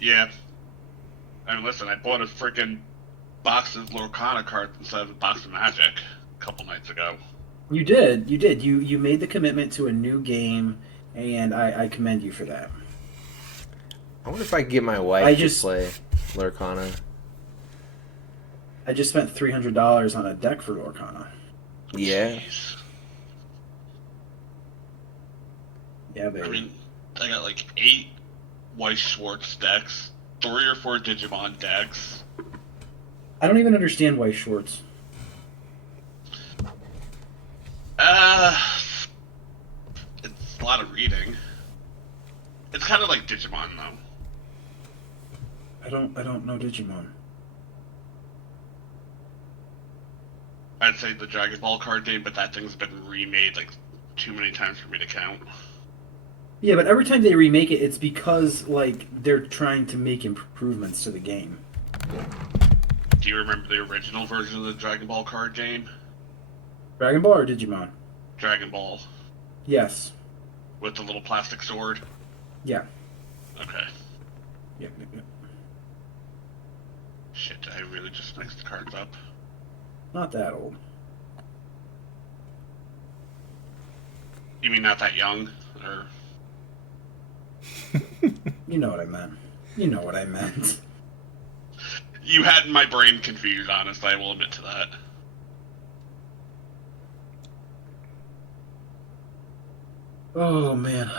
Yeah. I mean, listen, I bought a freaking box of Lorcana cards instead of a box of Magic a couple nights ago. You did. You did. You made the commitment to a new game, and I commend you for that. I wonder if I could get my I wife to just play Lurkana. I just spent $300 on a deck for Lorcana. Yeah. Jeez. Yeah, I baby. mean, I got like 8 Weiss Schwartz decks, 3 or 4 Digimon decks. I don't even understand White Schwartz. Uh, it's a lot of reading. It's kind of like Digimon, though. I don't know Digimon. I'd say the Dragon Ball card game, but that thing's been remade like too many times for me to count. Yeah, but every time they remake it, it's because like they're trying to make improvements to the game. Do you remember the original version of the Dragon Ball card game? Dragon Ball or Digimon? Dragon Ball Yes. with the little plastic sword. Yeah. Okay. Yep. Yep, yep. Shit, I really just mixed the cards up. Not that old. You mean not that young? Or You know what I meant. You know what I meant. you had my brain confused, honest, I will admit to that. Oh man,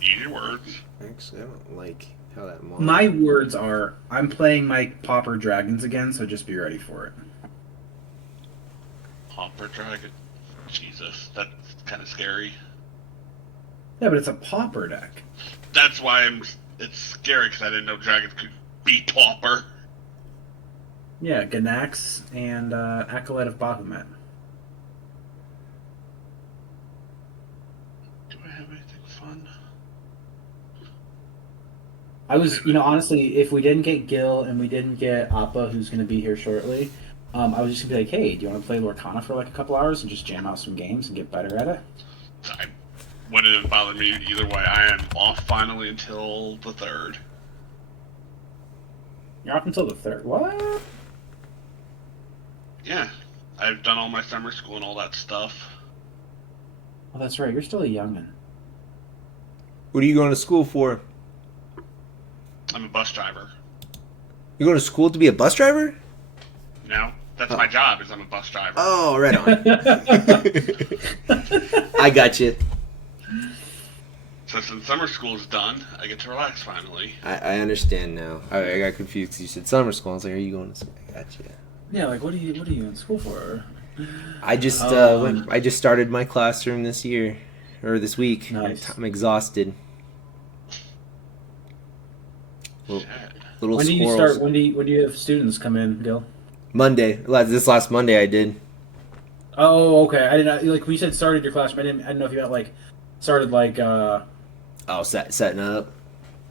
Use your words. Actually, I don't like how that model. my words are I'm playing my Pauper Dragons again, so just be ready for it. Hopper Dragon. Jesus, that's kind of scary. Yeah, but it's a Pauper deck. That's why it's scary because I didn't know dragons could be Pauper. Yeah, Ganax and Acolyte of Baphomet. Do I have anything fun? I was, honestly, if we didn't get Gil and we didn't get Appa, who's going to be here shortly, I was just going to be like, hey, do you want to play Lorcana for like a couple hours and just jam out some games and get better at it? I wouldn't have bothered me either way. I am off finally until the 3rd. You're off until the third. What? Yeah, I've done all my summer school and all that stuff. Oh, that's right. You're still a youngin. What are you going to school for? I'm a bus driver. You going to school to be a bus driver? No, that's Oh. my job. Is I'm a bus driver. Oh, right on. I got you. So since summer school is done, I get to relax finally. I understand now. I got confused because you said summer school. I was like, are you going to school? I got you. Yeah, like what are you in school for? I just I just started my classroom this year or this week. Nice. I'm exhausted. Little, Shit. little When do you squirrels. start? When do you have students come in, Gil? Monday. This last Monday I did. Oh, okay. I didn't like when you said started your classroom. I didn't know if you meant like started Oh, setting up.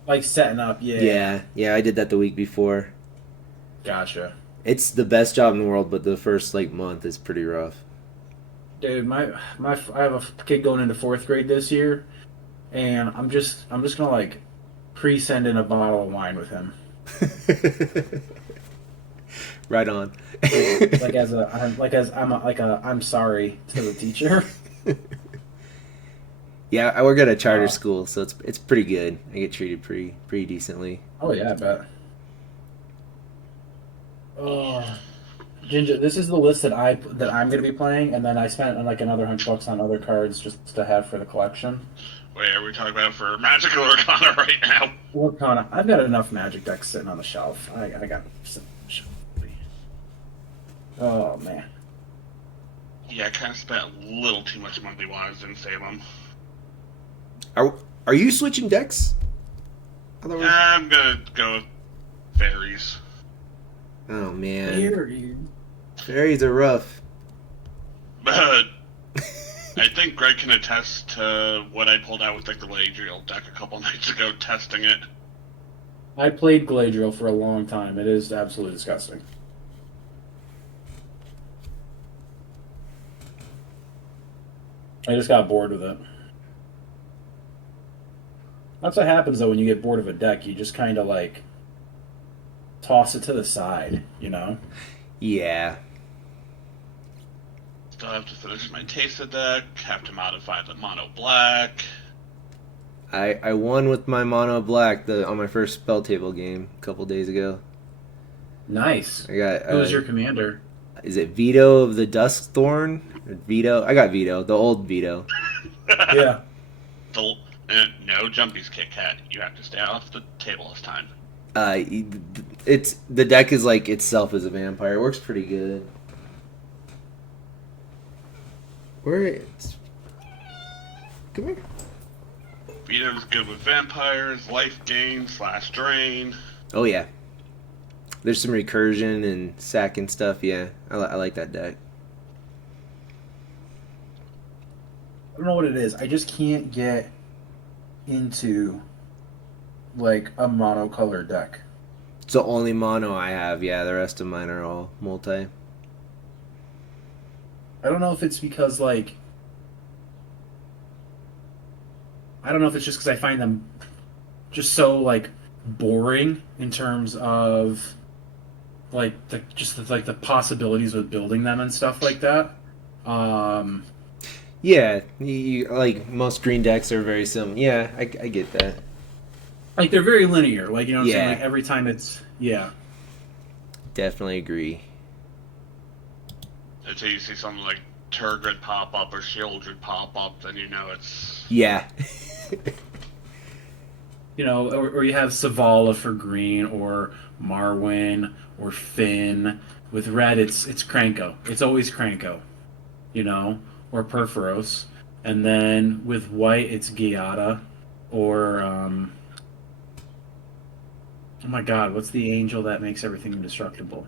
like setting up. Yeah. Yeah. I did that the week before. Gotcha. It's the best job in the world, but the first month is pretty rough. Dude, I have a kid going into fourth grade this year, and I'm just gonna like pre-send in a bottle of wine with him. Right on. I'm sorry to the teacher. Yeah, I work at a charter Uh, school, so it's pretty good. I get treated pretty decently. oh yeah, I bet. Oh, Ginger, this is the list that I'm gonna be playing, and then I spent like another $100 on other cards just to have for the collection. Wait, are we talking about for Magic or Arcana right now? What kind of? I've got enough Magic decks sitting on the shelf. I got sitting on the shelf. Oh man. Yeah, I kind of spent a little too much money while I was in Salem. Are you switching decks? Otherwise- I'm gonna go with fairies. Oh man, Here. fairies are rough. But I think Greg can attest to what I pulled out with like the Galadriel deck a couple nights ago, testing it. I played Galadriel for a long time. It is absolutely disgusting. I just got bored with it. That's what happens though when you get bored of a deck. You just kind of like toss it to the side, you know? Yeah. Still have to finish my Taste deck, have to modify the mono black. I won with my mono black on my first spell table game a couple days ago. Nice. I got. Who was your commander? Is it Vito of the Duskthorn? Or Vito? I got Vito, the old Vito. Yeah. No jumpies, Kit Kat. You have to stay off the table this time. It's the deck is like itself as a vampire. It works pretty good. Come here. Vito's good with vampires, life gain / drain. Oh yeah. There's some recursion and sack and stuff. Yeah, I like that deck. I don't know what it is. I just can't get into like a monocolor deck. It's the only mono I have. Yeah, the rest of mine are all multi. I don't know if it's because like I don't know if it's just because I find them just so like boring in terms of like the possibilities with building them and stuff like that. Yeah, like most green decks are very similar. Yeah, I get that. Like they're very linear. Like you know what I'm saying? Yeah. Like every time it's yeah. Definitely agree. Until you see something like Turgid pop up or Shieldred pop up, then you know it's... Yeah. You know, or you have Savala for green, or Marwyn, or Finn. With red, it's Kranko. It's always Kranko, you know, or Perforos. And then with white, it's Giada, or oh my God, what's the angel that makes everything indestructible?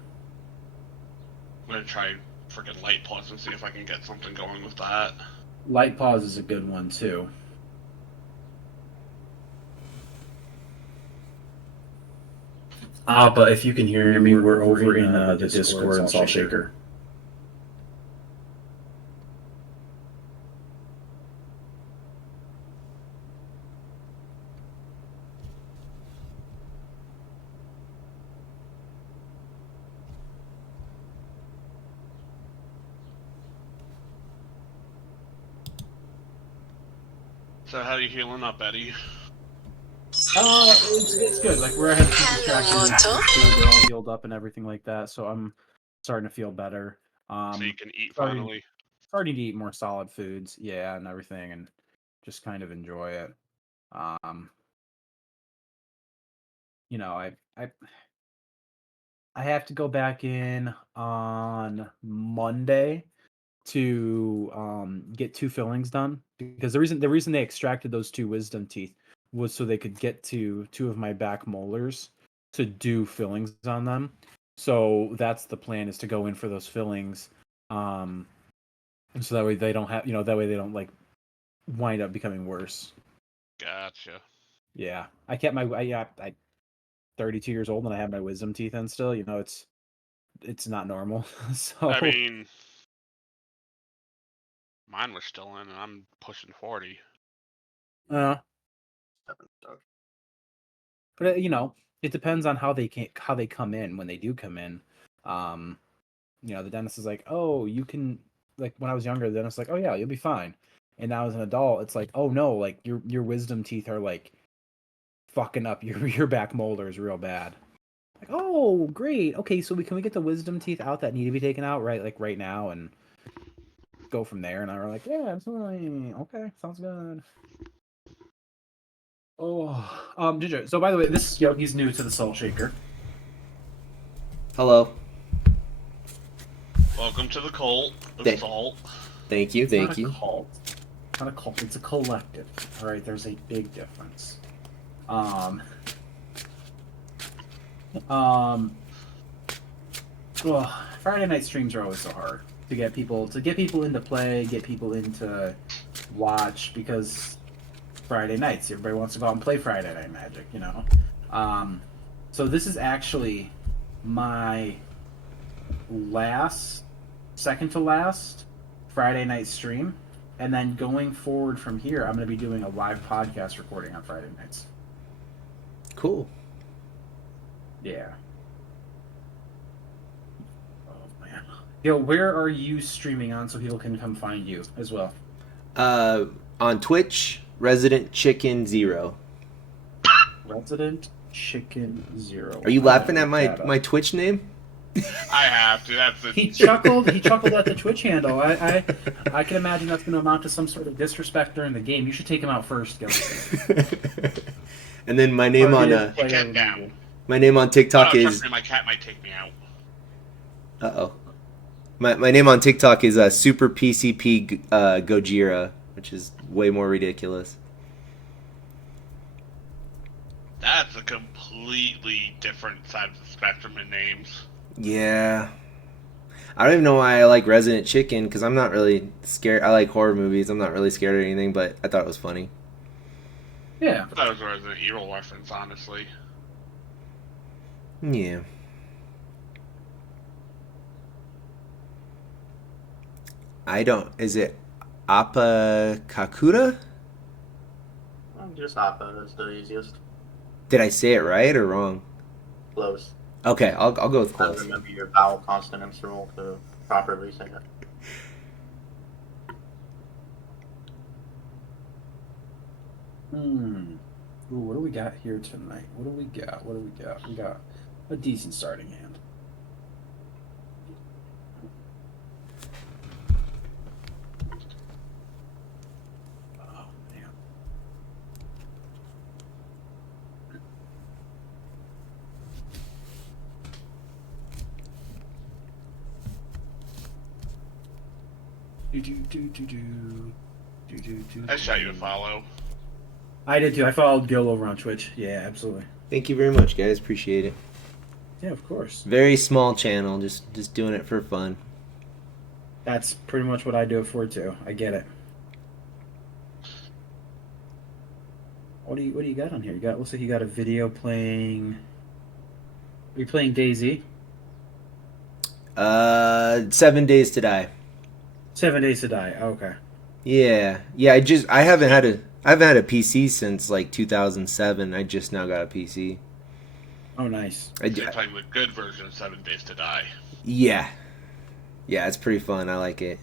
I'm gonna try freaking Light Plus and see if I can get something going with that. Light Paws is a good one too. But if you can hear me, we're over in the Discord and Salt Shaker. So how are you healing up, Eddie? It's good. Like we're ahead of distractions. They're all healed up and everything like that. So I'm starting to feel better. So you can eat starting- finally? Starting to eat more solid foods, yeah, and everything, and just kind of enjoy it. You know, I have to go back in on Monday to get 2 fillings done because the reason they extracted those 2 wisdom teeth was so they could get to 2 of my back molars to do fillings on them. So that's the plan, is to go in for those fillings, and so that way they don't have, that way they don't like wind up becoming worse. Gotcha. Yeah, I kept I 32 years old and I have my wisdom teeth in still. It's not normal. So I mean, mine was still in, and I'm pushing 40. but it depends on how they come in when they do come in. The dentist is like, oh, you can, like when I was younger, the dentist was like, oh yeah, you'll be fine. And now as an adult, it's like, oh no, like your wisdom teeth are like fucking up your back molars real bad. Like, oh great, okay, so can we get the wisdom teeth out that need to be taken out right now and go from there? And I were like, yeah, absolutely, okay, sounds good. Oh, Ginger. So by the way, this Yogi's new to the Salt Shaker. Hello. Welcome to the cult of salt. Thank you. It's not a cult. It's not a cult. It's a collective. All right. There's a big difference. Friday night streams are always so hard to get people into play, get people into watch, because Friday nights, everybody wants to go out and play Friday Night Magic, So this is actually my second to last Friday night stream. And then going forward from here, I'm going to be doing a live podcast recording on Friday nights. Cool. Yeah. Oh man. Yo, where are you streaming on so people can come find you as well? On Twitch, Resident Chicken Zero. Resident Chicken Zero. Are you I'm laughing gonna at look that up. my Twitch name? I have to. That's the. He chuckled. He chuckled at the Twitch handle. I can imagine that's going to amount to some sort of disrespect during the game. You should take him out first, Gil. And then my name on Get down. my name on TikTok Oh, is trust me, my cat might take me out. my name on TikTok is Super PCP Gojira, which is way more ridiculous. That's a completely different side of the spectrum in names. Yeah. I don't even know why I like Resident Chicken, because I'm not really scared. I like horror movies. I'm not really scared or anything, but I thought it was funny. Yeah. I thought it was a Resident Evil reference, honestly. Yeah. I don't. Is it Appa Kakura? Just Appa, that's the easiest. Did I say it right or wrong? Close. Okay, I'll go with I close. remember your vowel consonants rule to properly say it. Ooh, what do we got here tonight? What do we got? We got a decent starting hand. Oh man. I shot you a follow. I did too. I followed Gil over on Twitch. Yeah, absolutely. Thank you very much, guys. Appreciate it. Yeah, of course. Very small channel, just doing it for fun. That's pretty much what I do it for too. I get it. What do you got on here? You got looks like you got a video playing. Are you playing DayZ? 7 Days to Die. 7 Days to Die. Okay. Yeah. I haven't had a PC since like 2007. I just now got a PC. Oh, nice. You're playing the good version of 7 Days to Die. Yeah, it's pretty fun. I like it.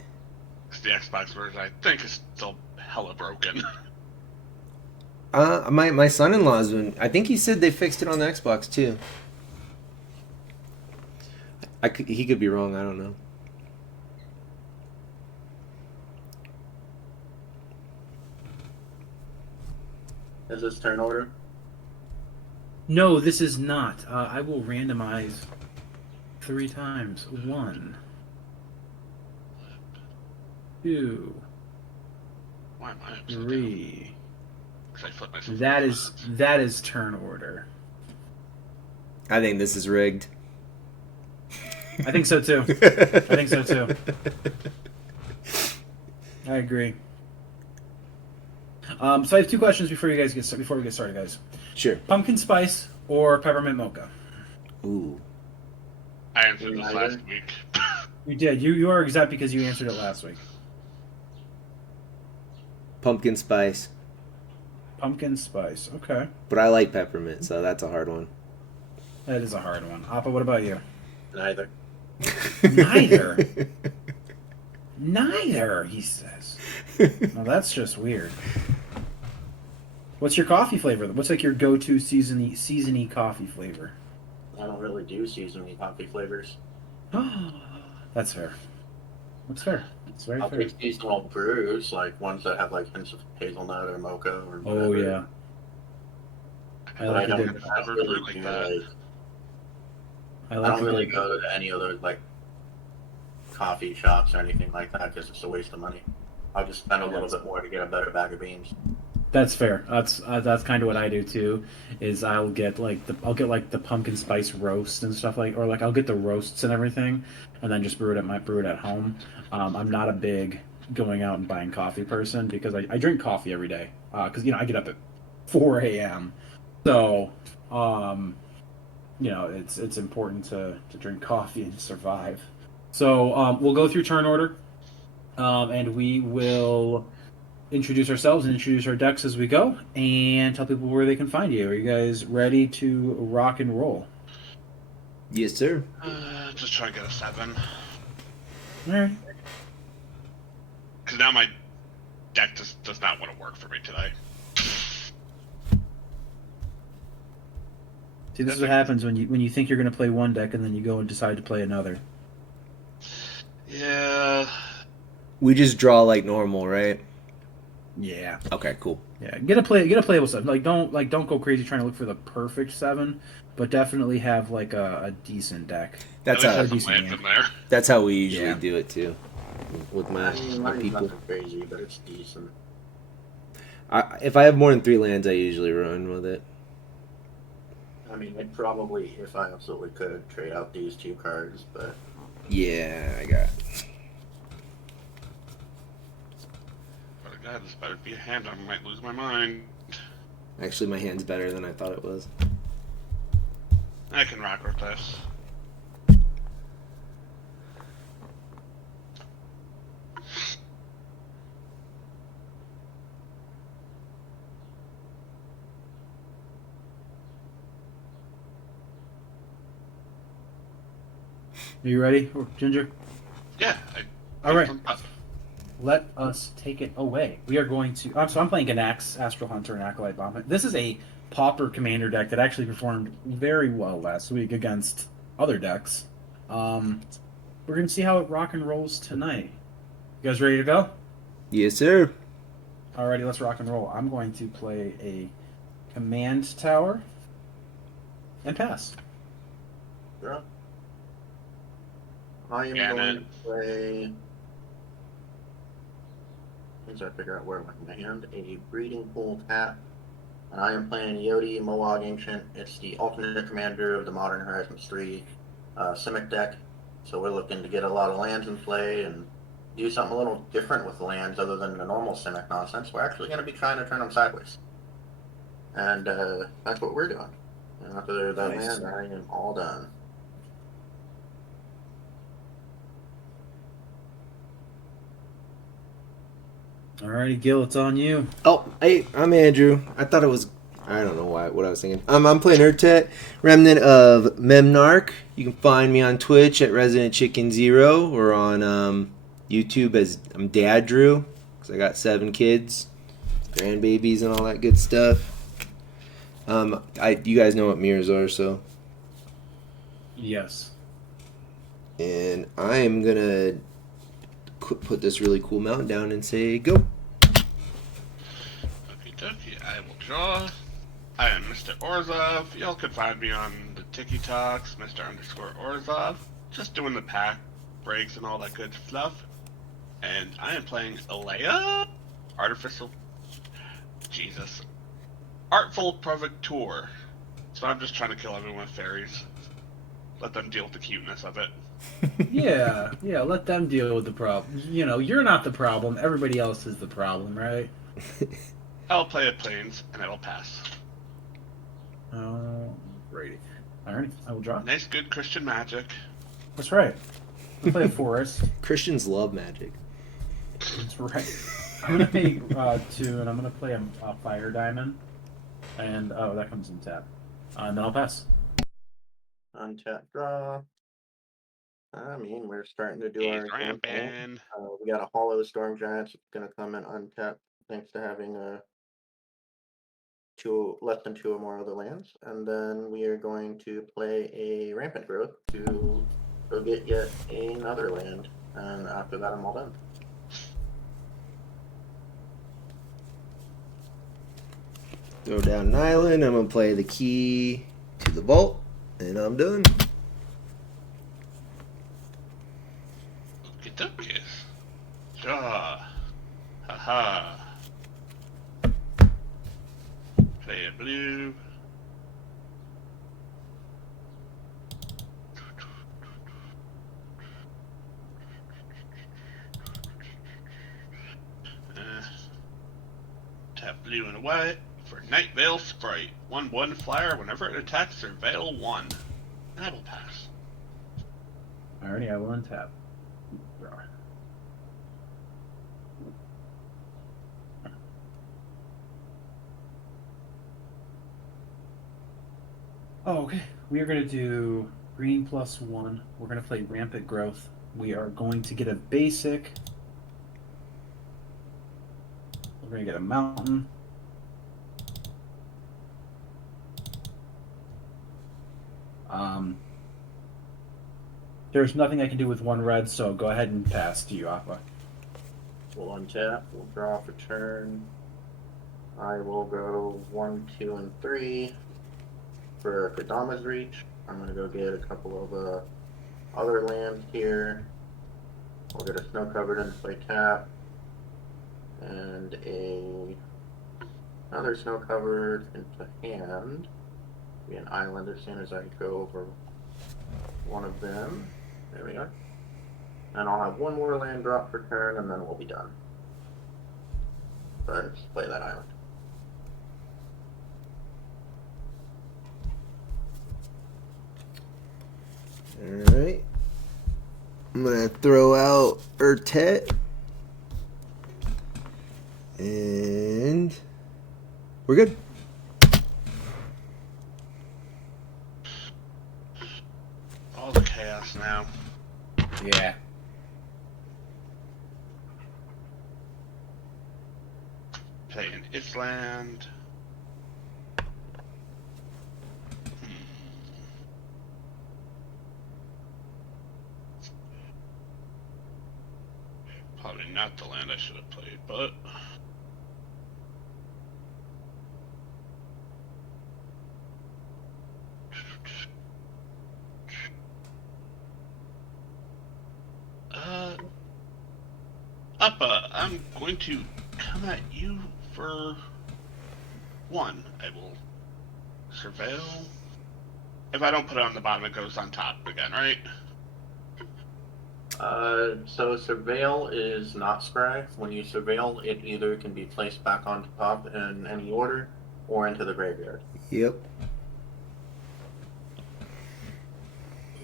'Cause the Xbox version, I think, is still hella broken. My son-in-law's been. I think he said they fixed it on the Xbox too. He could be wrong. I don't know. Is this turn order? No, this is not. I will randomize 3 times. 1, 2, Why am I upside down? 3. 'Cause I flipped myself That is turn order. I think this is rigged. I think so too. I think so too. I agree. So I have 2 questions before we get started, guys. Sure. Pumpkin spice or peppermint mocha? Ooh. I answered this last week. You did. You are exempt because you answered it last week. Pumpkin spice. Pumpkin spice. Okay. But I like peppermint, so that's a hard one. That is a hard one. Appa, what about you? Neither. Neither. Neither, he says. Well, that's just weird. What's your coffee flavor? What's like your go-to seasony coffee flavor? I don't really do seasonal coffee flavors. That's fair. That's fair. It's very I'll fair. take seasonal brews, like ones that have like hints of hazelnut or mocha or whatever. Oh yeah. I But I like don't, it. I don't really like do, that. like, I I like don't really it. go to any other like coffee shops or anything like that because it's a waste of money. I'll just spend a little bit more to get a better bag of beans. That's fair. That's kind of what I do too. Is I'll get like the pumpkin spice roast and stuff or I'll get the roasts and everything, and then just brew it at home. I'm not a big going out and buying coffee person because I drink coffee every day because I get up at 4 a.m. So it's important to drink coffee and survive. So we'll go through turn order. And we will introduce ourselves and introduce our decks as we go, and tell people where they can find you. Are you guys ready to rock and roll? Yes, sir. Just try to get a 7. All right. Because now my deck just does not want to work for me today. See, this is what happens when you think you're going to play one deck and then you go and decide to play another. Yeah. We just draw like normal, right? Yeah. Okay, cool. Yeah. Get a playable 7. Don't go crazy trying to look for the perfect 7, but definitely have like a decent deck. That's At how least there's some lands in there. that's how we usually Yeah. do it too, with my Mine's people. nothing crazy, but it's decent. If I have more than 3 lands, I usually run with it. I mean, I'd probably, if I absolutely could, trade out these 2 cards, but Yeah, I got. But God, this better be a hand. I might lose my mind. Actually, my hand's better than I thought it was. I can rock with this. Are you ready, Ginger? Yeah. All right. I'm up. Let us take it away. We are going to. So I'm playing Ganax, Astral Hunter, and Acolyte Bomb. This is a Pauper Commander deck that actually performed very well last week against other decks. We're going to see how it rock and rolls tonight. You guys ready to go? Yes, sir. Alrighty, let's rock and roll. I'm going to play a Command Tower and pass. yeah. I am Yeah, going man. to play. Once I figure out where my hand, a Breeding Pool tap. And I am playing Yodi Moog Ancient. It's the alternate commander of the Modern Horizons 3 Simic deck. So we're looking to get a lot of lands in play and do something a little different with lands other than the normal Simic nonsense. We're actually going to be trying to turn them sideways. And that's what we're doing. And after that Nice. land, I am all done. Alrighty, Gil, it's on you. Oh, hey, I'm Andrew. I thought it was. I don't know what I was thinking. I'm playing Urtet, Remnant of Memnarch. You can find me on Twitch at Resident Chicken Zero or on YouTube as I'm Dad Drew because I got 7 kids, grandbabies, and all that good stuff. You guys know what mirrors are, so. Yes. And I am gonna put this really cool mountain down and say go. Okie dokie, I will draw. I am Mr. Orzov. Y'all can find me on the Tiki Talks, Mr._Orzov. Just doing the pack breaks and all that good stuff. And I am playing Alea? Artful Provocateur. So I'm just trying to kill everyone with fairies. Let them deal with the cuteness of it. Yeah, let them deal with the problem. You know, you're not the problem. Everybody else is the problem, right? I'll play a plains and it'll pass. Brady. Alright, I will draw. Nice, good Christian magic. That's right. I'll play a forest. Christians love magic. That's right. I'm gonna pay 2, and I'm gonna play a fire diamond. And that comes in tap. And then I'll pass. Untap draw. I mean, we're starting to do He's our game plan. ramping. We got a Hollow Storm Giant. It's going to come in untapped thanks to having less than 2 or more other lands. And then we are going to play a Rampant Growth to go get yet another land. And after that, I'm all done. Throw down an island. I'm gonna play the key to the vault, and I'm done. Okie dokies. Draw. Haha. Play a blue. Tap blue and white for Night Veil Sprite. 1/1 flyer whenever it attacks or Veil 1. That will pass. Alrighty, I will untap. Draw. Oh, okay. We are going to do green +1. We're going to play rampant growth. We are going to get a basic. We're going to get a mountain. There's nothing I can do with 1 red, so go ahead and pass to you, Aqua. We'll untap. We'll draw for turn. I will go 1, 2, and 3 for Kodama's Reach. I'm gonna go get a couple of other lands here. We'll get a snow covered into play tap, and another snow covered into hand. Be an island as soon as I go over one of them. There we are. And I'll have 1 more land drop per turn, and then we'll be done. Go ahead and just play that island. Alright. I'm gonna throw out Urtet. And we're good. All the chaos now. Yeah. Play an Island. Probably not the land I should have played, but Appa, I'm going to come at you for 1. I will surveil. If I don't put it on the bottom, it goes on top again, right? So Surveil is not scry. When you Surveil, it either can be placed back on top in any order, or into the graveyard. Yep.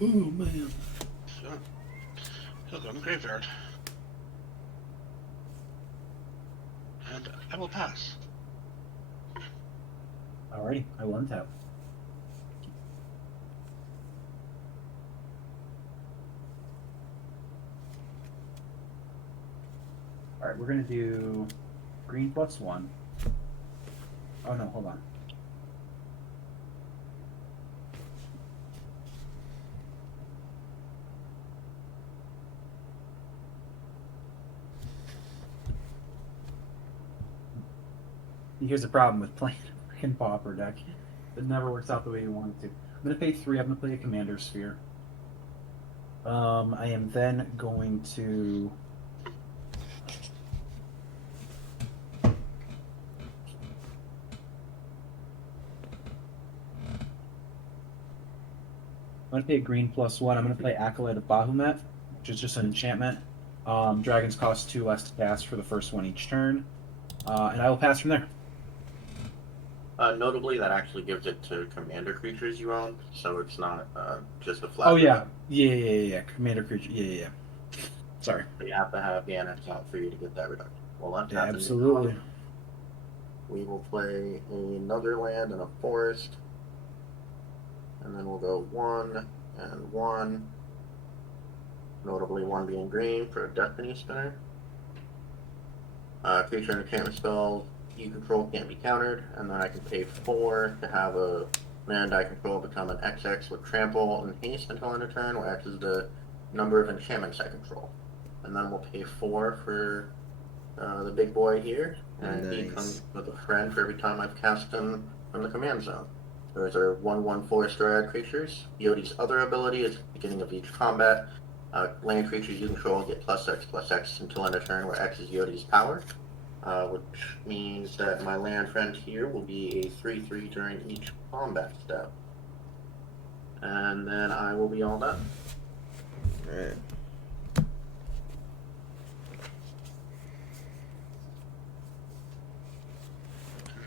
Oh, man. So, he'll go in the graveyard. And I will pass. Alrighty, I will untap. Alright, we're gonna do green +1. Oh no, hold on. Here's the problem with playing a freaking pauper deck. It never works out the way you want it to. I'm gonna pay 3, I'm gonna play a Commander Sphere. I am then going to I'm gonna pay a green +1. I'm gonna play Acolyte of Bahamut, which is just an enchantment. Dragons cost 2 less to cast for the first one each turn. And I will pass from there. Notably, that actually gives it to commander creatures you own, so it's not just a flat. Oh yeah. Yeah. Commander creature. Yeah. Sorry. But you have to have the NX out for you to get that reduction. Well, untap Yeah, and absolutely. we will play another land and a forest. And then we'll go 1 and 1. Notably 1 being green for a Destiny Spinner. Creature and enchantment spells you control can't be countered, and then I can pay 4 to have a land I control become an XX with trample and haste until end of turn, where X is the number of enchantments I control. And then we'll pay 4 for the big boy here, and he Nice. comes with a friend for every time I've cast him from the command zone. Those are 1/1 forest dryad creatures. Yodi's other ability is beginning of each combat. Land creatures you control get +X until end of turn, where X is Yodi's power. Which means that my land friend here will be a 3/3 during each combat step. And then I will be all done. Alright. And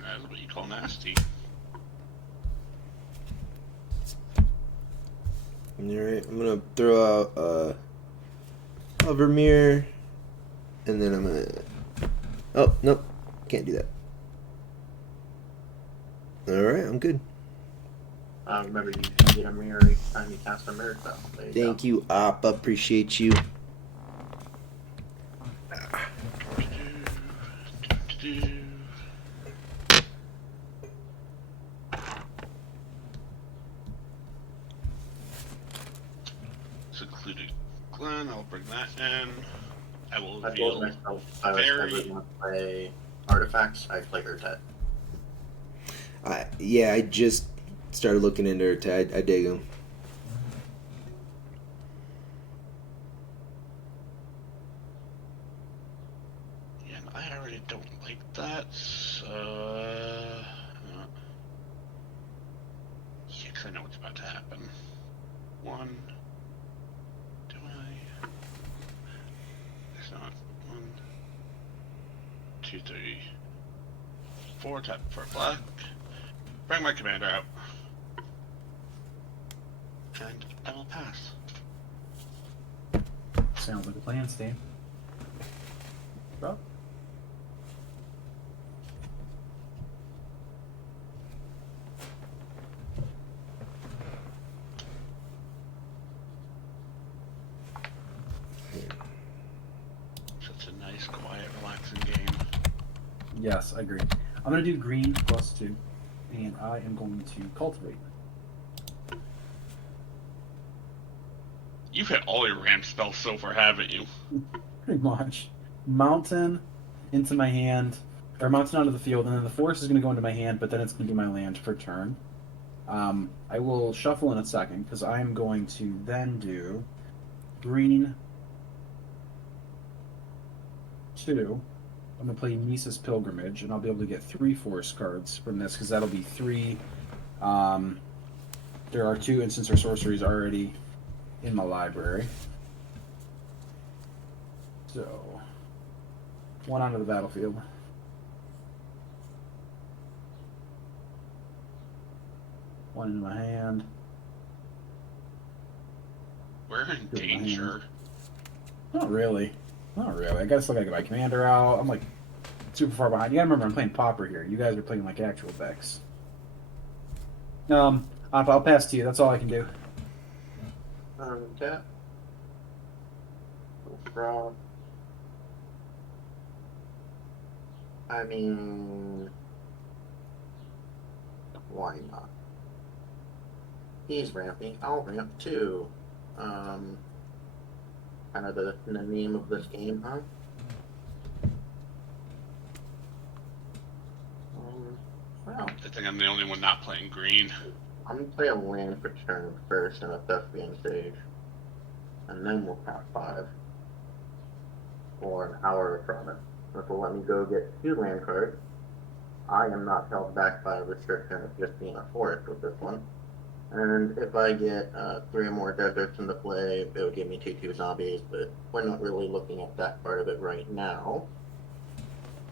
that's what you call nasty. Alright, I'm gonna throw out Hovermere, and then I'm gonna. Oh, nope, can't do that. Alright, I'm good. Remember, you can get a mirror each time you cast a mirror spell. There you Thank you, Op. Appreciate you. Secluded Glen, I'll bring that in. I will I told reveal myself if I was ever Fairy. going to play artifacts, I'd play Urtet. I just started looking into her. I dig him. Yeah, and I already don't like that, so... yeah, 'cause I know what's about to happen. One... Do I... It's not. 1, 2, 3, 4, tap for black. Bring my commander out. And I will pass. Sounds like a plan, Stan. Bro. Such a nice, quiet, relaxing game. Yes, I agree. I'm gonna do green +2, and I am going to cultivate. You've hit all your ramp spells so far, haven't you? Pretty much. Mountain into my hand, or mountain onto the field, and then the forest is going to go into my hand, but then it's going to be my land for turn. I will shuffle in a second, because I'm going to then do green 2. I'm going to play Nisa's Pilgrimage, and I'll be able to get 3 forest cards from this, because that'll be 3. There are 2 instants or sorceries already in my library. So, 1 onto the battlefield. One in my hand. We're in Good danger. Not really. Not really. I gotta still gotta get my commander out. I'm like super far behind. You gotta remember I'm playing Pauper here. You guys are playing like actual decks. I'll pass to you. That's all I can do. Tap. Draw. I mean, why not? He's ramping. I'll ramp too. Kind of the name of this game, huh? Well, I think I'm the only one not playing green. I'm gonna play a land for turn first and a Thespian Sage. And then we'll tap 5. For an hour of promise. Which will let me go get 2 land cards. I am not held back by a restriction of just being a forest with this one. And if I get 3 or more deserts into play, it would give me 2/2 zombies, but we're not really looking at that part of it right now.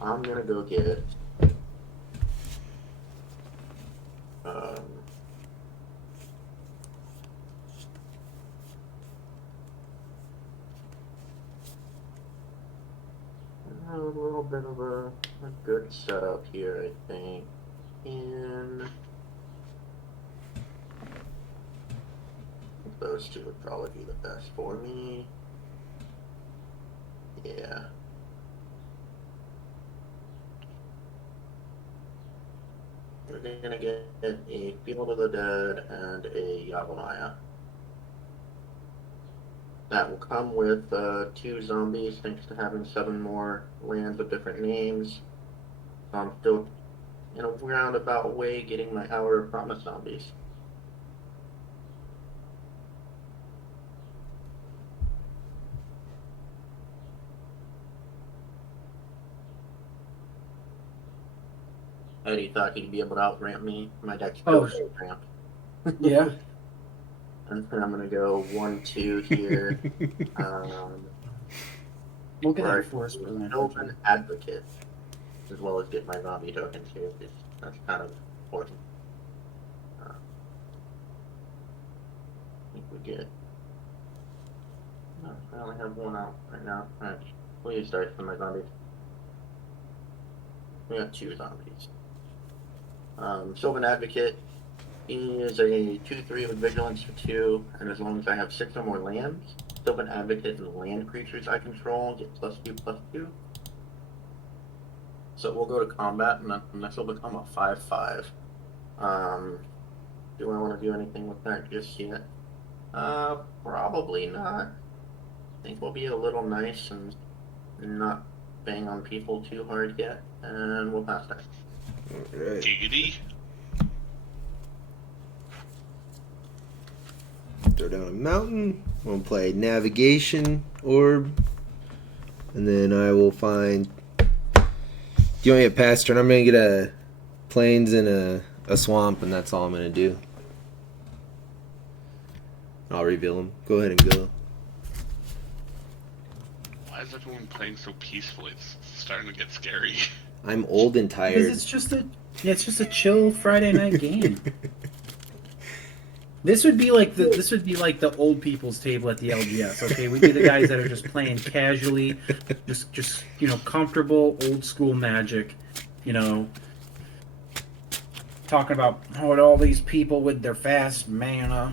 I'm gonna go get a little bit of a good setup here, I think. And those 2 would probably be the best for me. Yeah. We're gonna get a Field of the Dead and a Yavimaya. That will come with 2 zombies, thanks to having 7 more lands with different names. So I'm still, in a roundabout way, getting my Hour of Promise zombies. Eddie thought he'd be able to out-ramp me. My deck's still ramp. Yeah. And then I'm gonna go 1/2 here. We'll get Right. that forest for land. Sylvan Advocate, as well as get my zombie tokens here, because that's kind of important. I think we get. No, I only have 1 out right now. Alright, we'll use dice for my zombies. We got 2 zombies. Sylvan Advocate He is a 2/3 with vigilance for 2, and as long as I have 6 or more lands, Sylvan Advocate and land creatures I control get +2/+2. So we'll go to combat, and this will become a 5/5. Do I want to do anything with that just yet? Probably not. I think we'll be a little nice and not bang on people too hard yet, and we'll pass that. Alright. Giggity. Throw down a mountain. We'll play navigation orb. And then I will find. Do you want to get past turn? I'm going to get a plains and a swamp, and that's all I'm going to do. I'll reveal them. Go ahead and go. Why is everyone playing so peacefully? It's starting to get scary. I'm old and Because tired. it's just a chill Friday night game. This would be like the old people's table at the LGS. Okay, we'd be the guys that are just playing casually, just comfortable old school Magic, talking about all these people with their fast mana.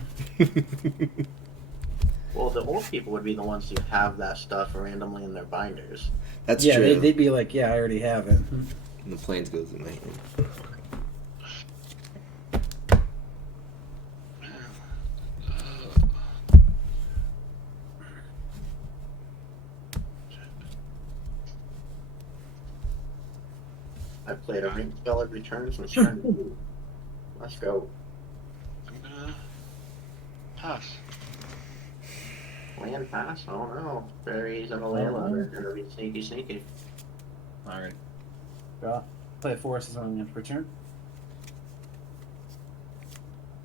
Well, the old people would be the ones who have that stuff randomly in their binders. That's Yeah, true. they'd be like, yeah, I already have it. And the plains goes in my hand. I played a ring spell every turn since turn 2. Let's go. I'm gonna pass. Land pass? Oh no. Fairies and a Layla are gonna be sneaky. Alright. Draw. Play a forest as on per turn.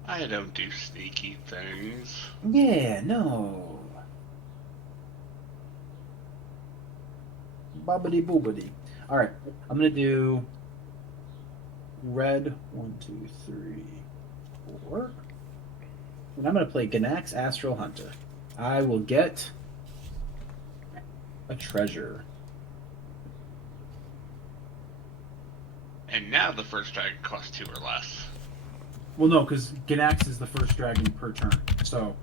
I don't do sneaky things. Yeah, no. Bobbity boobity. Alright, I'm gonna do red 1, 2, 3, 4. And I'm gonna play Ganax Astral Hunter. I will get a treasure. And now the first dragon costs 2 or less. Well, no, because Ganax is the first dragon per turn. So,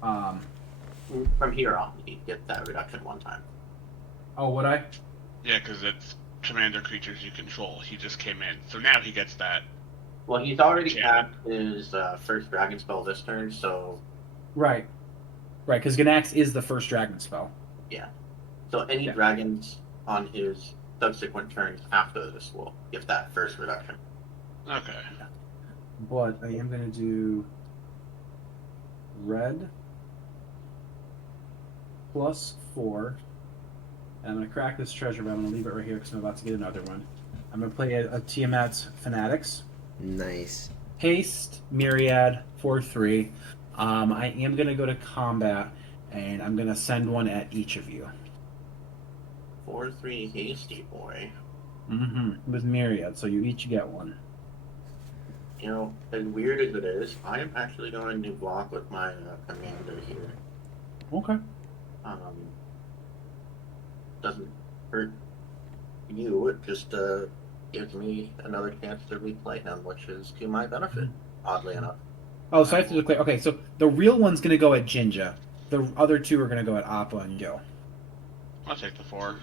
From here on, you get that reduction one time. oh, would I? Yeah, because it's commander creatures you control. He just came in. So now he gets that. Well, he's already Yeah. tapped his first dragon spell this turn, so Right. Right, because Ganax is the first dragon spell. any Yeah. dragons on his subsequent turns after this will get that first reduction. Okay. But I am going to do red +4. And I'm going to crack this treasure, but I'm going to leave it right here because I'm about to get another one. I'm going to play a Tiamat's Fanatics. Nice. Haste, Myriad, 4/3. I am going to go to combat, and I'm going to send one at each of you. 4/3 hasty boy. With Myriad, so you each get one. You know, as weird as it is, I am actually going to block with my commander here. Okay. Doesn't hurt you, it just gives me another chance to replay him, which is to my benefit, oddly enough. Oh, so I have to declare. Okay, so the real one's going to go at Jinja. The other two are going to go at Appa and Gil. I'll take the 4.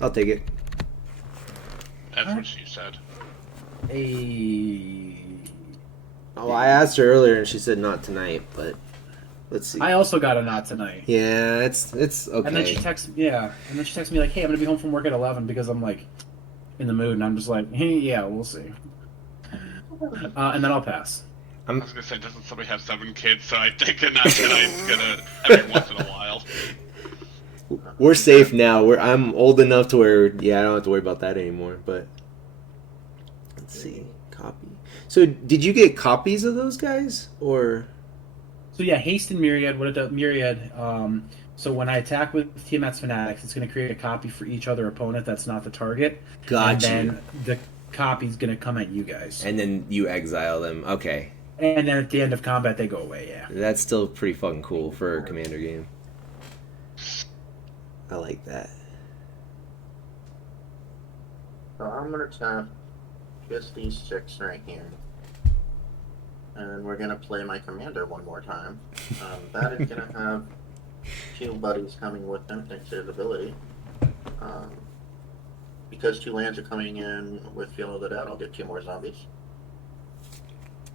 I'll take it. That's Alright. what she said. Oh, I asked her earlier and she said not tonight, but let's see. I also got a not tonight. Yeah, it's okay. And then she texts me like, "Hey, I'm gonna be home from work at 11 because I'm like in the mood," and I'm just like, "Hey, yeah, we'll see." And then I'll pass. I was gonna say, doesn't somebody have 7 kids? So I think a not tonight's gonna every once in a while. We're safe now. I'm old enough to where I don't have to worry about that anymore. But let's see, copy. So did you get copies of those guys or? So yeah, haste and Myriad. What it does, Myriad. So when I attack with Tiamat's Fanatics, it's gonna create a copy for each other opponent that's not the target. Got and you. then the copy's gonna come at you guys. And then you exile them. Okay, And then at the end of combat, they go away. Yeah. that's still pretty fucking cool for a commander game. I like that. So I'm gonna tap focus these 6 right here. And we're gonna play my commander one more time. That is gonna have 2 buddies coming with him thanks to his ability. Because 2 lands are coming in with Feel of the Dead, I'll get 2 more zombies.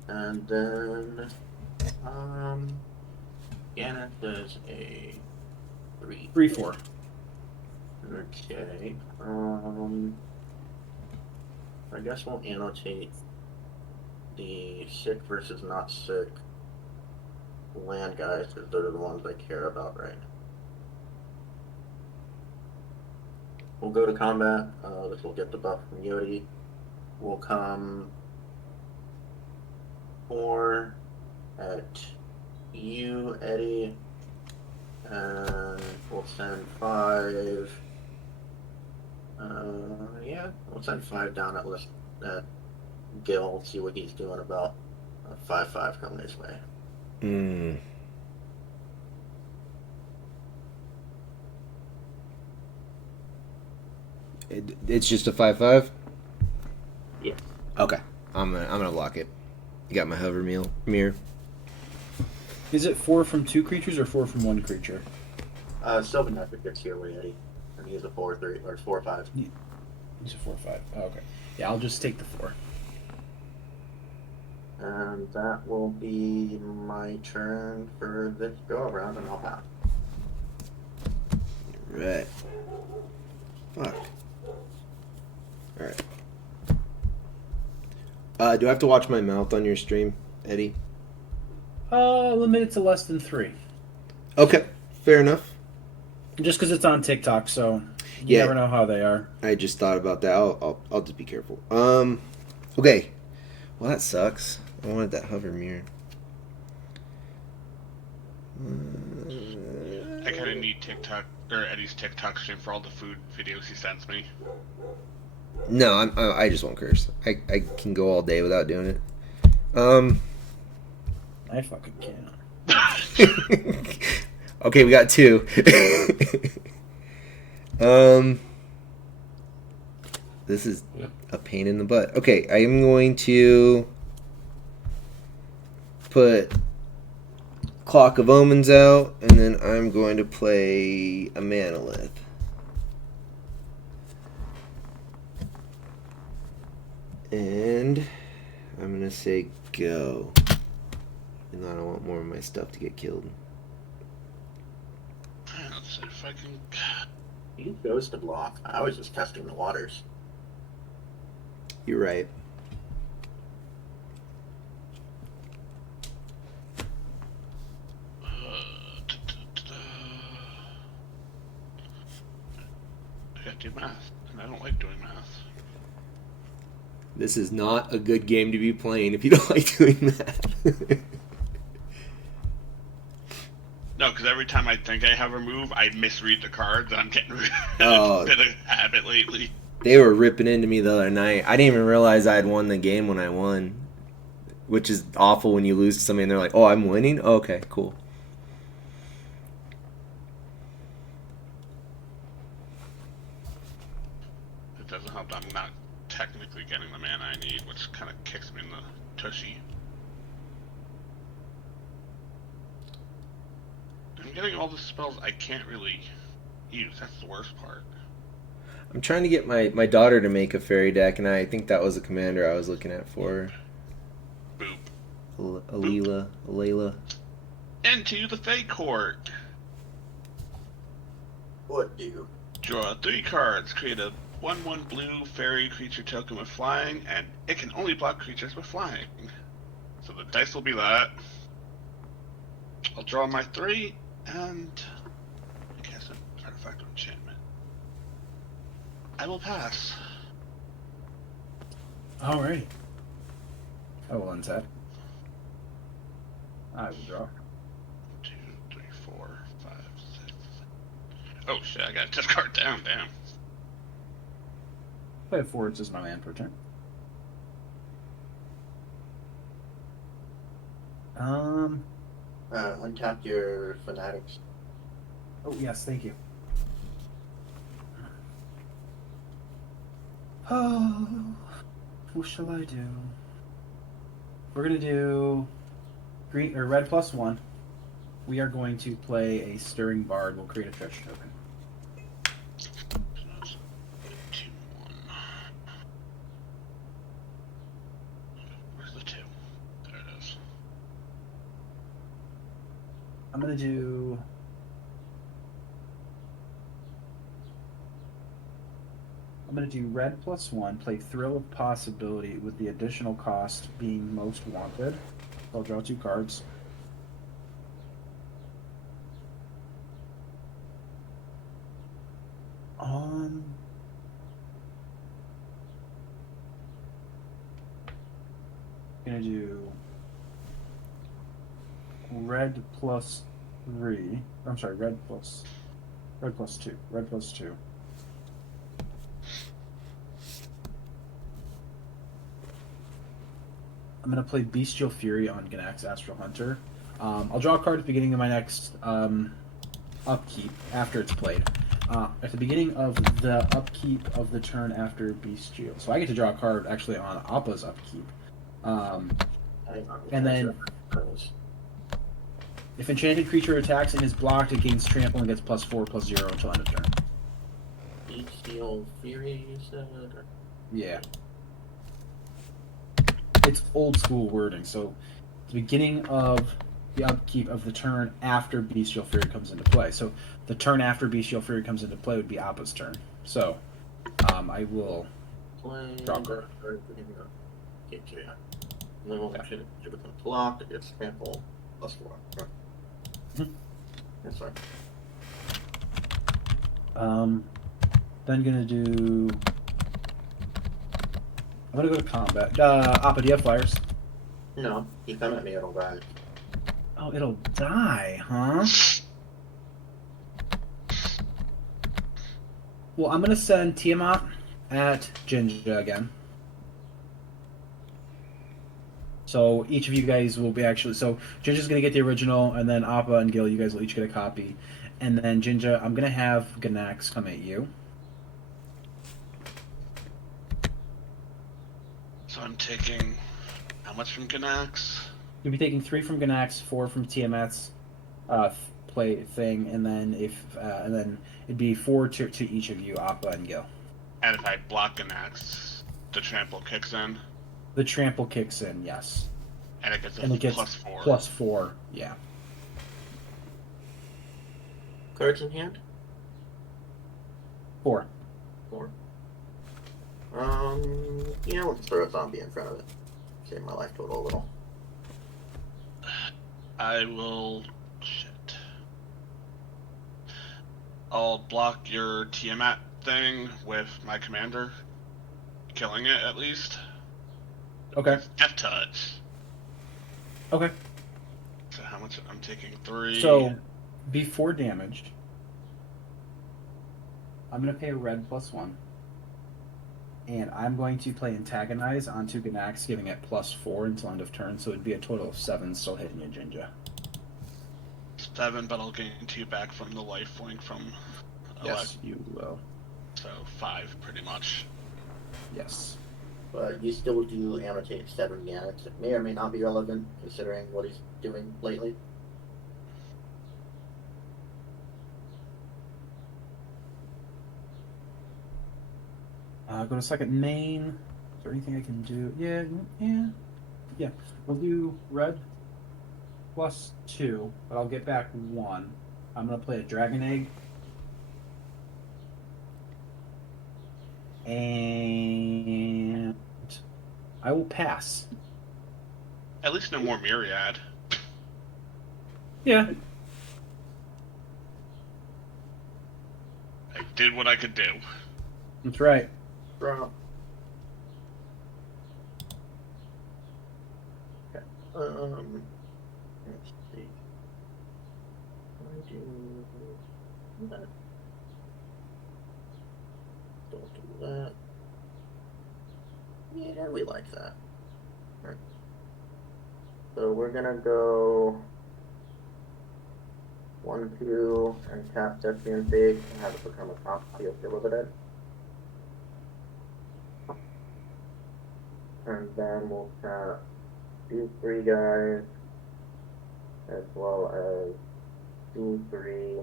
And then Gannett does a 3. 3/4. Okay. I guess we'll annotate the sick versus not sick land guys because they're the ones I care about right now. We'll go to combat. This will get the buff from Yodi. We'll come 4 at you, Eddie, and we'll send 5. Yeah, we'll send 5 down at Gil, see what he's doing about 5/5 coming his way. It's just a 5/5. Yeah. Okay, I'm gonna block it. You got my hover mirror. Is it 4 from 2 creatures or 4 from 1 creature? Sylvan Epic gets here with Eddie, and he's a 4/3 or 4/5. He's a 4/5. Oh, okay. Yeah, I'll just take the 4. And that will be my turn for this go around, and I'll pass. Right. Fuck. Alright. Do I have to watch my mouth on your stream, Eddie? Limited to less than 3. Okay, fair enough. Just because it's on TikTok, so you Yeah. never know how they are. I just thought about that. I'll just be careful. Okay. Well, that sucks. I wanted that hover mirror. I kind of need TikTok or Eddie's TikTok stream for all the food videos he sends me. No, I just won't curse. I can go all day without doing it. I fucking can't. Okay, we got 2. This is a pain in the butt. Okay, I am going to put Clock of Omens out, and then I'm going to play a Manolith. And I'm going to say go. And I don't want more of my stuff to get killed. Let's see if I can. He goes to block. I was just testing the waters. You're right. I gotta do math, and I don't like doing math. This is not a good game to be playing if you don't like doing that. No, because every time I think I have a move, I misread the cards, and I'm getting Oh. a bit of habit lately. They were ripping into me the other night. I didn't even realize I had won the game when I won. Which is awful when you lose to somebody and they're like, oh, I'm winning? Oh, okay, cool. It doesn't help that I'm not technically getting the mana I need, which kind of kicks me in the tushy. I'm getting all the spells I can't really use. That's the worst part. I'm trying to get my daughter to make a fairy deck, and I think that was a commander I was looking at for her. Boop. Alayla. Into the Fate Court. What do you? Draw 3 cards. Create a 1/1 blue fairy creature token with flying, and it can only block creatures with flying. So the dice will be that. I'll draw my 3, and I guess an artifact of enchantment. I will pass. Alright. I will untap. I will draw. 2, 3, 4, 5, 6. Oh shit! I got this card down. Damn. Play 4, it's just my land per turn. Untap your fanatics. Oh, yes, thank you. Oh. what shall I do? We're gonna do green or red +1. We are going to play a Stirring Bard. We'll create a treasure token. 2-1. Where's the 2? There it is. I'm gonna do. I'm gonna do red +1. Play Thrill of Possibility with the additional cost being Most Wanted. I'll draw 2 cards. Gonna do red +3. I'm sorry, red +2. Red +2. I'm gonna play Bestial Fury on Ganax Astral Hunter. I'll draw a card at the beginning of my next upkeep after it's played. At the beginning of the upkeep of the turn after Bestial. So I get to draw a card actually on Appa's upkeep. And then if enchanted creature attacks and is blocked, it gains trample and gets +4/+0 until end of turn. Bestial Fury, you said? Or... Yeah. It's old school wording, so the beginning of the upkeep of the turn after Bestial Fury comes into play. So the turn after Bestial Fury comes into play would be Appa's turn. So I will draw a card. And then we'll actually do it blocked, it gets trample +4. Right. Mhm. That's right. Then gonna do. I'm gonna go to combat. Appa, do you have flyers? No, you come at me, it'll die. Oh, it'll die, huh? Well, I'm gonna send Tiamat at Jinja again. So each of you guys will be actually. So Jinja's gonna get the original, and then Appa and Gil, you guys will each get a copy. And then Jinja, I'm gonna have Ganax come at you. So I'm taking how much from Ganax? You'll be taking 3 from Ganax, 4 from Tiamat's play thing, and then and then it'd be 4 to each of you, Appa and Gil. And if I block Ganax, the trample kicks in, The trample kicks in, yes. and it gets a And it gets +4. +4, yeah. Cards in hand? 4. 4. Yeah, let's throw a zombie in front of it. Save my life total a little. I will. Shit. I'll block your Tiamat thing with my commander, killing it at least. Okay. Death touch. Okay. So how much? I'm taking 3. So, before damaged, I'm going to pay a red +1. And I'm going to play Antagonize onto Ganax, giving it +4 until end of turn, so it'd be a total of 7 still hitting you, Jinja. 7, but I'll gain 2 back from the life link from. Yes, you will. So 5, pretty much. Yes. But you still do annotate 7 Ganax. It may or may not be relevant, considering what he's doing lately. Go to second main. Is there anything I can do? Yeah. We'll do red +2, but I'll get back 1. I'm gonna play a Dragon Egg. And I will pass. At least no more Myriad. Yeah. I did what I could do. That's right. Draw. Okay. Let's see. I do that. Don't do that. Yeah, we like that. Alright. So we're gonna go 1-2 and tap Defiant Fate and have it become a copy of Diluvidae. and then we'll tap these 3 guys, as well as these 3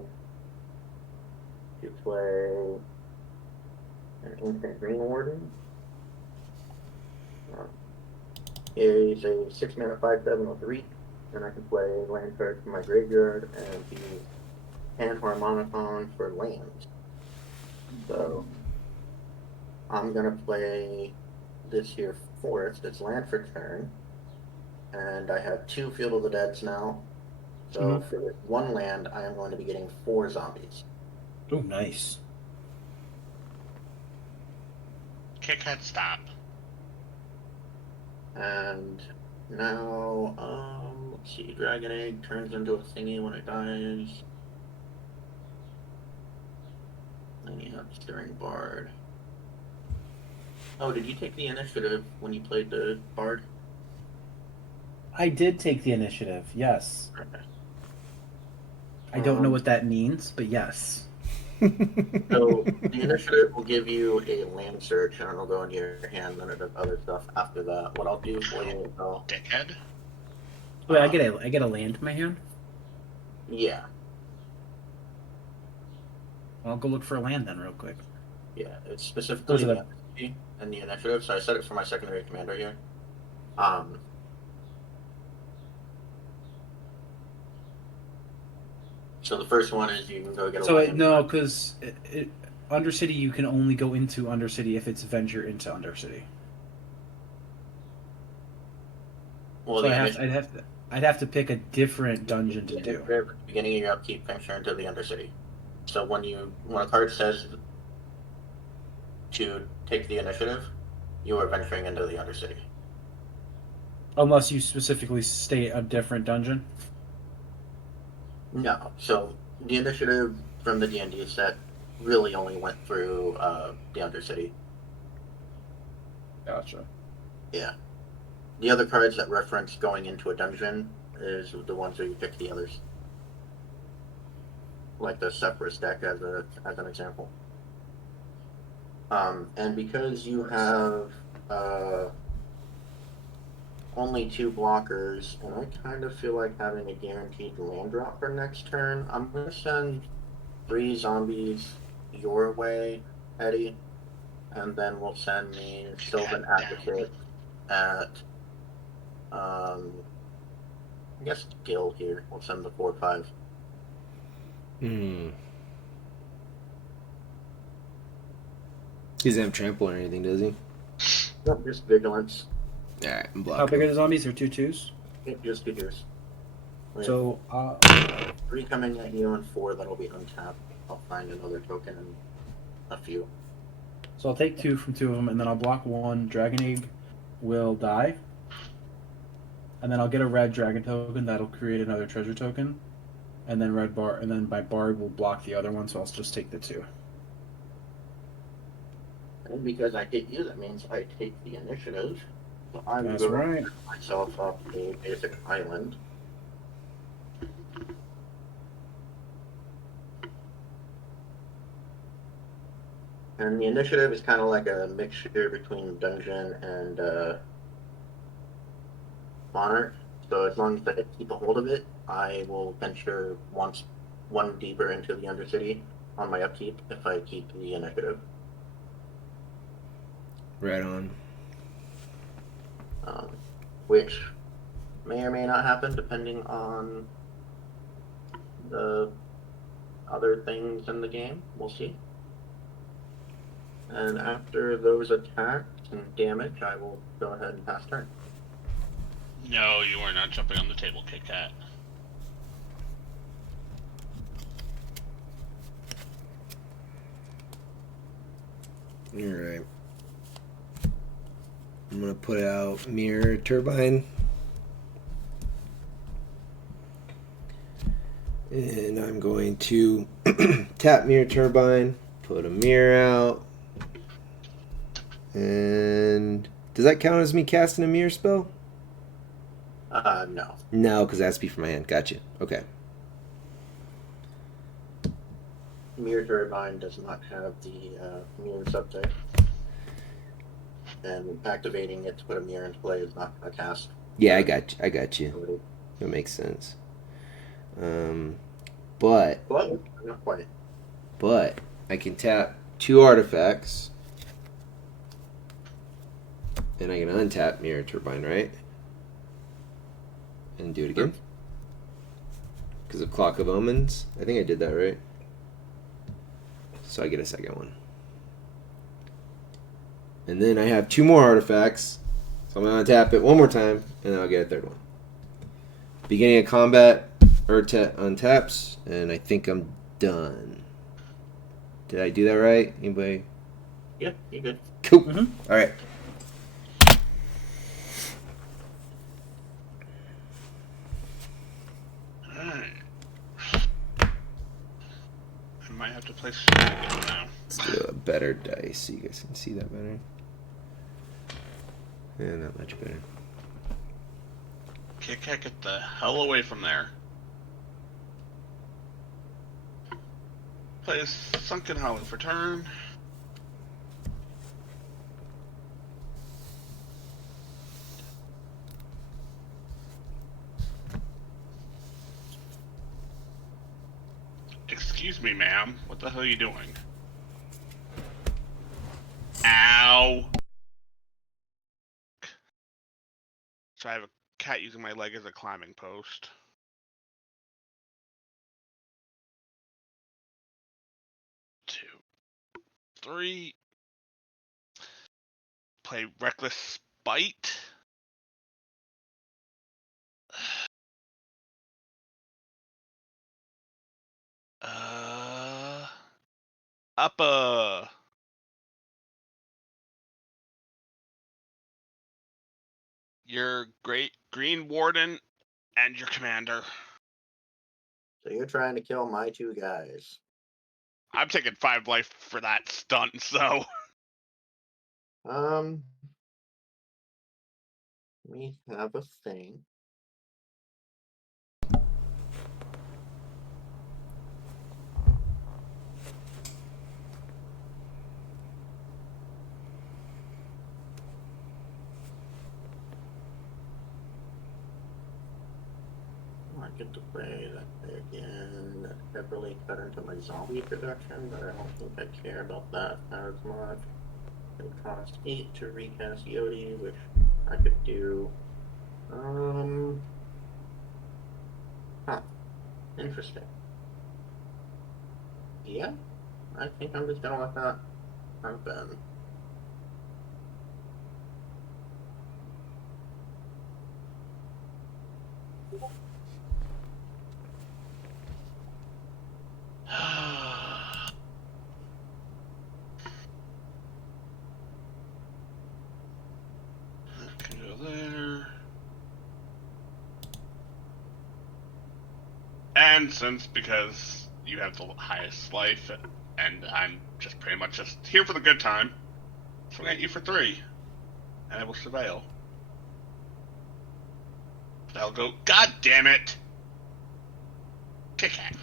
to play an instant Green Warden. Is a 6-mana 5/7 with 3, and I can play land cards from my graveyard and use Hand Harmonicon for lands. So I'm gonna play this here forest. It's land for turn, and I have 2 Field of the Deads now. So for this 1 land, I am going to be getting 4 zombies. Oh, nice. Kit Kat, stop. And now, let's see, Dragon Egg turns into a thingy when it dies. Then you have Stirring Bard. Oh, did you take the initiative when you played the Bard? I did take the initiative, yes. Okay. I don't know what that means, but yes. So the initiative will give you a land search, and it'll go into your hand, and it does other stuff after that. What I'll do for you, though, Dickhead. Wait, I get a land in my hand? yeah, I'll go look for a land then real quick. yeah, it's specifically Those are the entity and the initiative. So I set it for my secondary commander here. So the first one is you can go get a land. No, because Undercity, you can only go into Undercity if it's venture into Undercity. Well, So the I'd have to pick a different dungeon to do. At the beginning of your upkeep, venture into the Undercity. So when a card says to take the initiative, you are venturing into the Undercity. Unless you specifically state a different dungeon. No. So the initiative from the D&D set really only went through the Undercity. Gotcha. Yeah. The other cards that reference going into a dungeon is the ones where you pick the others. Like the Separus deck as an example. And because you have only 2 blockers, and I kind of feel like having a guaranteed land drop for next turn, I'm going to send 3 zombies your way, Eddie, and then we'll send me Sylvan Advocate at, I guess Gil here. We'll send the 4/5. He doesn't have trample or anything, does he? Nope, just Vigilance. Alright, I'm How blocking. big are the zombies? They're 2/2s. Yep, just figures. So 3 coming at you and 4 that'll be untapped. I'll find another token and a few. So I'll take 2 from 2 of them, and then I'll block 1. Dragon Egg will die, and then I'll get a red dragon token that'll create another treasure token, and then and my bard will block the other one. So I'll just take the 2. And because I hit you, that means I take the initiative. So I'm That's going right. to set myself up a basic island. And the initiative is kind of like a mixture between dungeon and monarch. So as long as I keep a hold of it, I will venture one deeper into the Undercity on my upkeep if I keep the initiative. Right on. Which may or may not happen depending on the other things in the game. We'll see. And after those attacks and damage, I will go ahead and pass turn. No, you are not jumping on the table, Kit Kat. Alright. I'm gonna put out Mirror Turbine. And I'm going to tap Mirror Turbine, put a mirror out. And does that count as me casting a mirror spell? No. No, because it has to be from my hand. Gotcha. Okay. Mirror Turbine does not have the mirror subtype. and activating it to put a mirror into play is not going to cast. Yeah, I got you. ability. That makes sense. But But not quite. I can tap 2 artifacts, and I can untap Mirror Turbine, right? And do it again. Because of Clock of Omens. I think I did that right. So I get a second one. And then I have 2 more artifacts. So I'm going to untap it one more time, and then I'll get a third one. Beginning of combat, Urtet untaps, and I think I'm done. Did I do that right? Anybody? Yep, you're good. Cool. Mhm. All right. Alright. I might have to play Shenanigans now. Let's do a better dice so you guys can see that better. Yeah, not much better. Kit Kat, get the hell away from there. Play a Sunken Hollow for turn. Excuse me, ma'am. What the hell are you doing? Ow! So I have a cat using my leg as a climbing post. Two, three. Play Reckless Spite. Up your great Green Warden and your commander. So you're trying to kill my 2 guys. I'm taking 5 life for that stunt, so We have a thing. I get to play that again. That heavily cut into my zombie production, but I don't think I care about that as much. It costs 8 to recast Yodi, which I could do. Huh. Interesting. Yeah, I think I'm just gonna let that happen. can go there. And since because you have the highest life, and I'm just pretty much just here for the good time, swing at you for 3, and I will surveil. That'll go. God damn it! Kit Kat.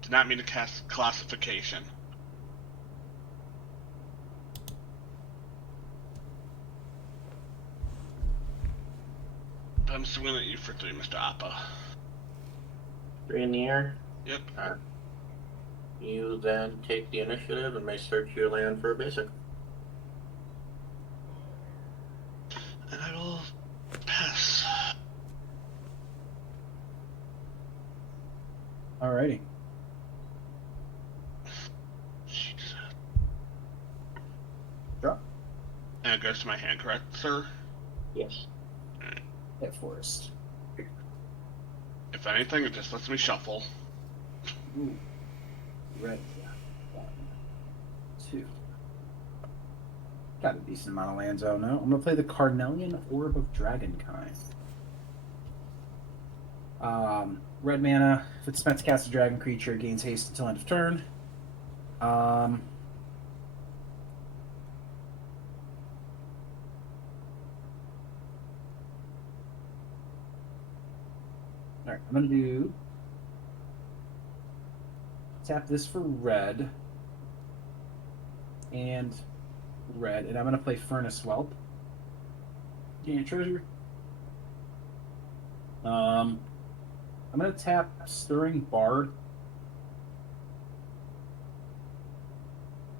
Did not mean to cast classification. I'm swinging at you for 3, Mr. Appa. 3 in the air. Yep. Alright. You then take the initiative and may search your land for a basic. And I will pass. Alrighty. Jesus. Drop. And it goes to my hand, correct, sir? Yes. Hit Forest. If anything, it just lets me shuffle. Ooh. Red. 1, 2. Got a decent amount of lands out now. I'm gonna play the Carnelian Orb of Dragonkind. Red mana. If it's spent to cast a dragon creature, it gains haste until end of turn. Alright, I'm gonna do tap this for red, and red, and I'm gonna play Furnace Whelp. Gain a treasure. I'm gonna tap Stirring Bard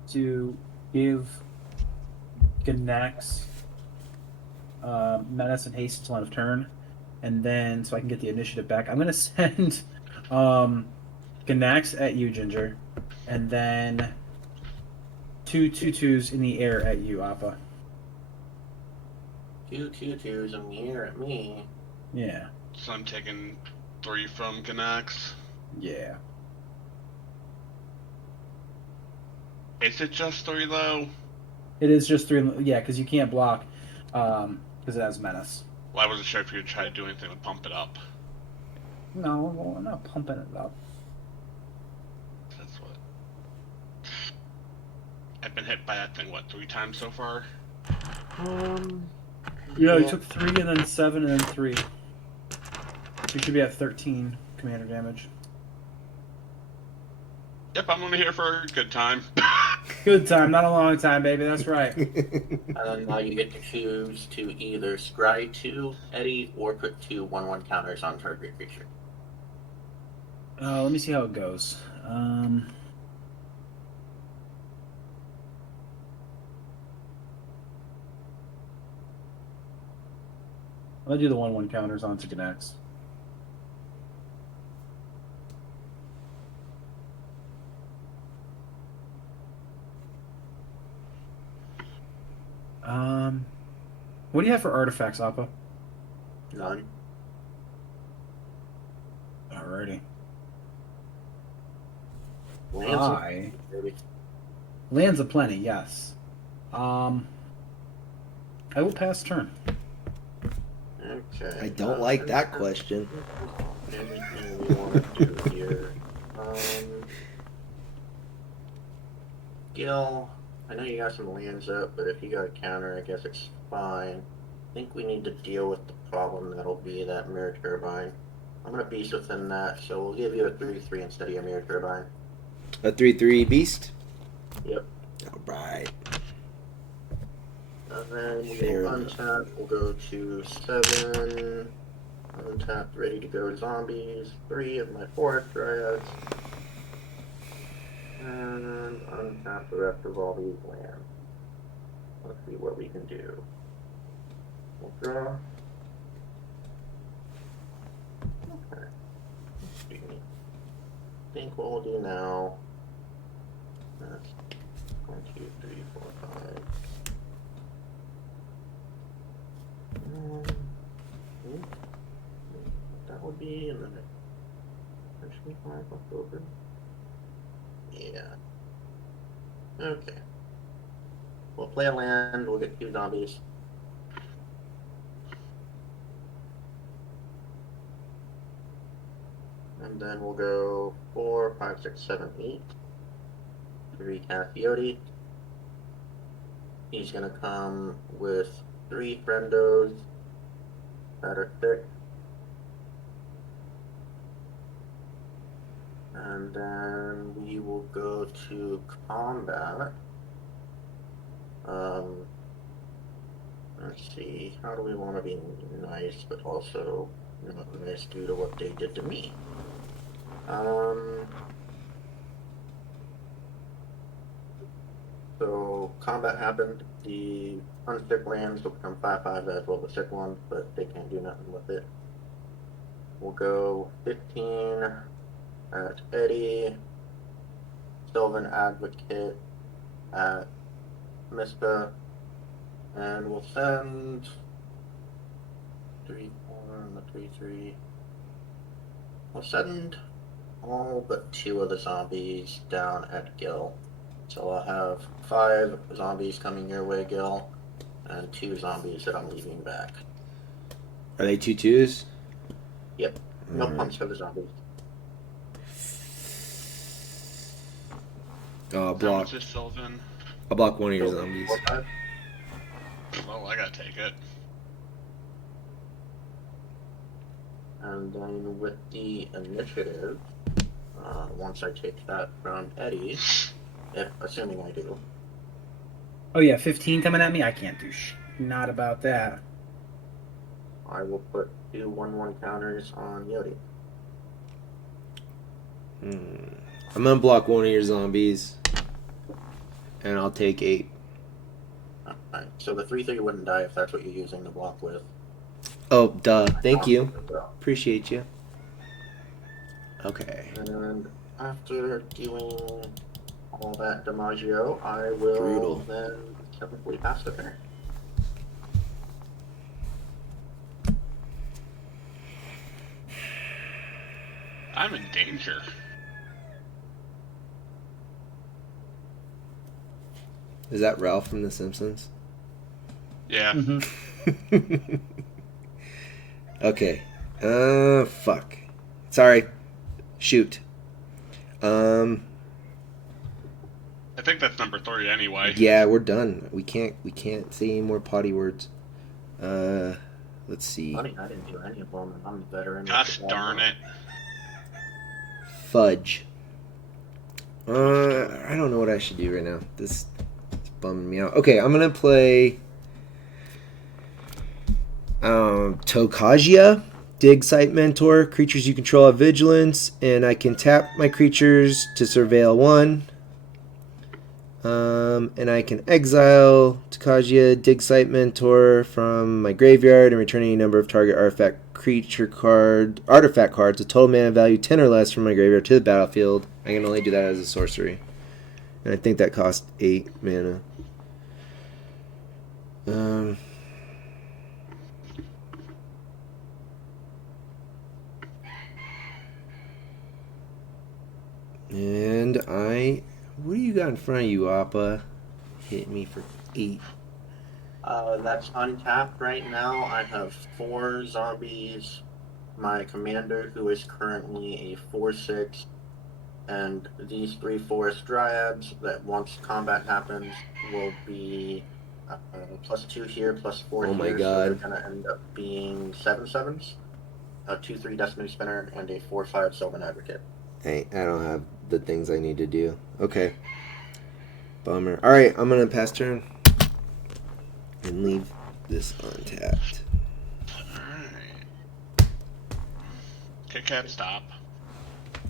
to give Ganax Menace and Haste until end of turn, and then so I can get the initiative back. I'm gonna send Ganax at you, Ginger, and then 2/2/2s in the air at you, Appa. 2/2/2s in the air at me. Yeah. So I'm taking 3 from Ganax. Yeah. Is it just 3 though? It is just 3. Yeah, because you can't block. Because it has Menace. Well, I wasn't sure if you would try to do anything to pump it up. No, I'm not pumping it up. That's what. I've been hit by that thing, what, 3 times so far? Yeah, you took 3 and then 7 and then 3. You should be at 13 commander damage. Yep, I'm only here for a good time. Good time, not a long time, baby. That's right. And now you get to choose to either scry 2 Eddie or put 2 1/1 counters on target creature. Let me see how it goes. I'm gonna do the 1/1 counters onto Ganax. What do you have for artifacts, Appa? None. Alrighty. Lands. Lands aplenty, yes. I will pass turn. Okay. I don't like that question. Everything we want to do here. Gil, I know you got some lands up, but if you got a counter, I guess it's fine. I think we need to deal with the problem that'll be that Mirror Turbine. I'm gonna beast within that, so we'll give you a 3/3 instead of your Mirror Turbine. A 3/3 beast. Yep. All right. And then we Fair will enough. untap, we'll go to 7. Untap, ready to go zombies. 3 of my Forest Dryads. And untap the rest of all these lands. Let's see what we can do. We'll draw. Okay. Let's see. I think what we'll do now. That's 1, 2, 3, 4, 5. That would be in the next 5 October. Yeah. Okay. We'll play a land, we'll get 2 zombies. And then we'll go 4, 5, 6, 7, 8. 3 Coyote. He's gonna come with 3 friendos that are thick. And then we will go to combat. Let's see, how do we want to be nice, but also not nice due to what they did to me? So combat happened. The unsick lands will become 5/5 as well as the sick ones, but they can't do nothing with it. We'll go 15 at Eddie, Sylvan Advocate at Mista, and we'll send 3, 4 and the 3/3. We'll send all but 2 of the zombies down at Gil. So I'll have 5 zombies coming your way, Gil, and 2 zombies that I'm leaving back. Are they 2/2s? Yep. No Alright. pumps for the zombies. Oh, How block. much is Sylvan? I'll block one of your So, zombies. 4, 5. Well, I gotta take it. And then with the initiative, once I take that from Eddie, if assuming I do, Oh yeah, 15 coming at me. I can't do not about that. I will put 2 1/1 counters on Yodi. I'm gonna block one of your zombies, and I'll take 8. Alright, so the 3/3 wouldn't die if that's what you're using the block with. Oh, duh. Thank you. Appreciate you. Okay. And after doing all that DiMaggio, I will Brutal. then typically pass the turn. I'm in danger. Is that Ralph from The Simpsons? Yeah. Mm-hmm. Okay. Fuck. Sorry. Shoot. I think that's number 3 anyway. Yeah, we're done. We can't say any more potty words. Let's see. Funny, I didn't do any of them. I'm a veteran. Gosh darn it. Fudge. I don't know what I should do right now. This is bumming me out. Okay, I'm gonna play Tokagia, Dig Site Mentor. Creatures you control have vigilance, and I can tap my creatures to surveil 1. And I can exile Tokagia, Dig Site Mentor from my graveyard and return any number of target artifact cards with total mana value 10 or less from my graveyard to the battlefield. I can only do that as a sorcery. And I think that costs 8 mana. And what do you got in front of you, Appa? Hit me for 8. That's untapped right now. I have 4 zombies. My commander, who is currently a 4/6, and these 3 forest dryads that once combat happens will be +2 here, +4 Oh my here. God. So they're gonna end up being 7/7s, a 2/3 Destiny Spinner, and a 4/5 Sylvan Advocate. Hey, I don't have the things I need to do. Okay. Bummer. Alright, I'm gonna pass turn. And leave this untapped. Alright. Kit Kat, stop.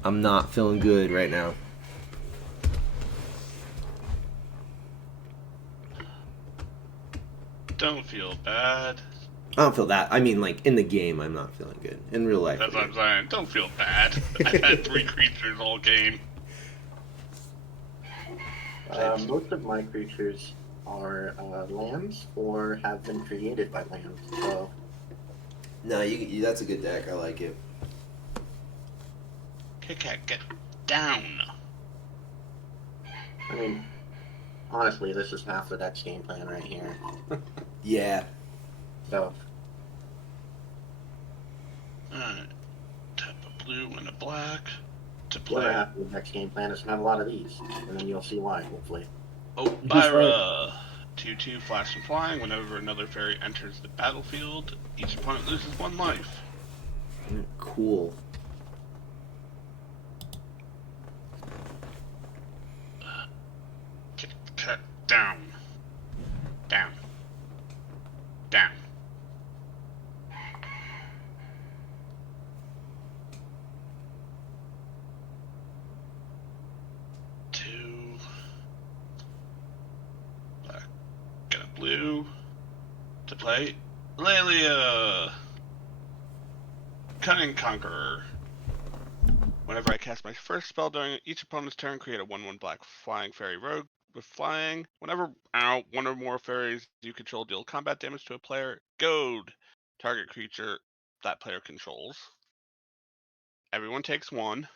I'm not feeling good right now. Don't feel bad. I don't feel that. I mean, like, in the game, I'm not feeling good. In real life. That's what I'm saying. Don't feel bad. I've had 3 creatures all game. Most of my creatures are lands or have been created by lands. So No, you that's a good deck. I like it. Kit Kat, get down. I mean, honestly, this is half the deck's game plan right here. Yeah. So Alright. Tap a blue and a black to the other play. half of the deck's game plan is to have a lot of these, and then you'll see why, hopefully. Oh, Byra! 2/2 flash and flying. Whenever another fairy enters the battlefield, each opponent loses 1 life. Cool. Kit Kat, down. Down. Down. Two. Black. Get a blue. To play. Lelia! Cunning Conqueror. Whenever I cast my first spell during each opponent's turn, create a 1/1 black flying fairy rogue with flying. Whenever one or more fairies you control deal combat damage to a player, goad target creature that player controls. Everyone takes 1.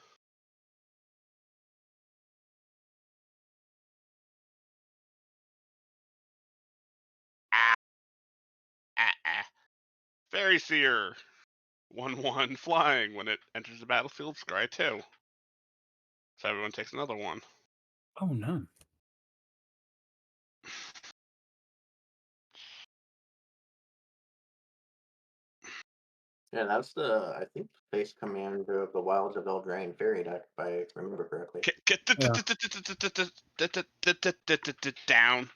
Ah, Fairy Seer. 1/1 flying. When it enters the battlefield, scry 2. So everyone takes another 1. Oh no. Yeah, that's I think, the base commander of the Wilds of Eldraine fairy deck, if I remember correctly. Get Yeah. down.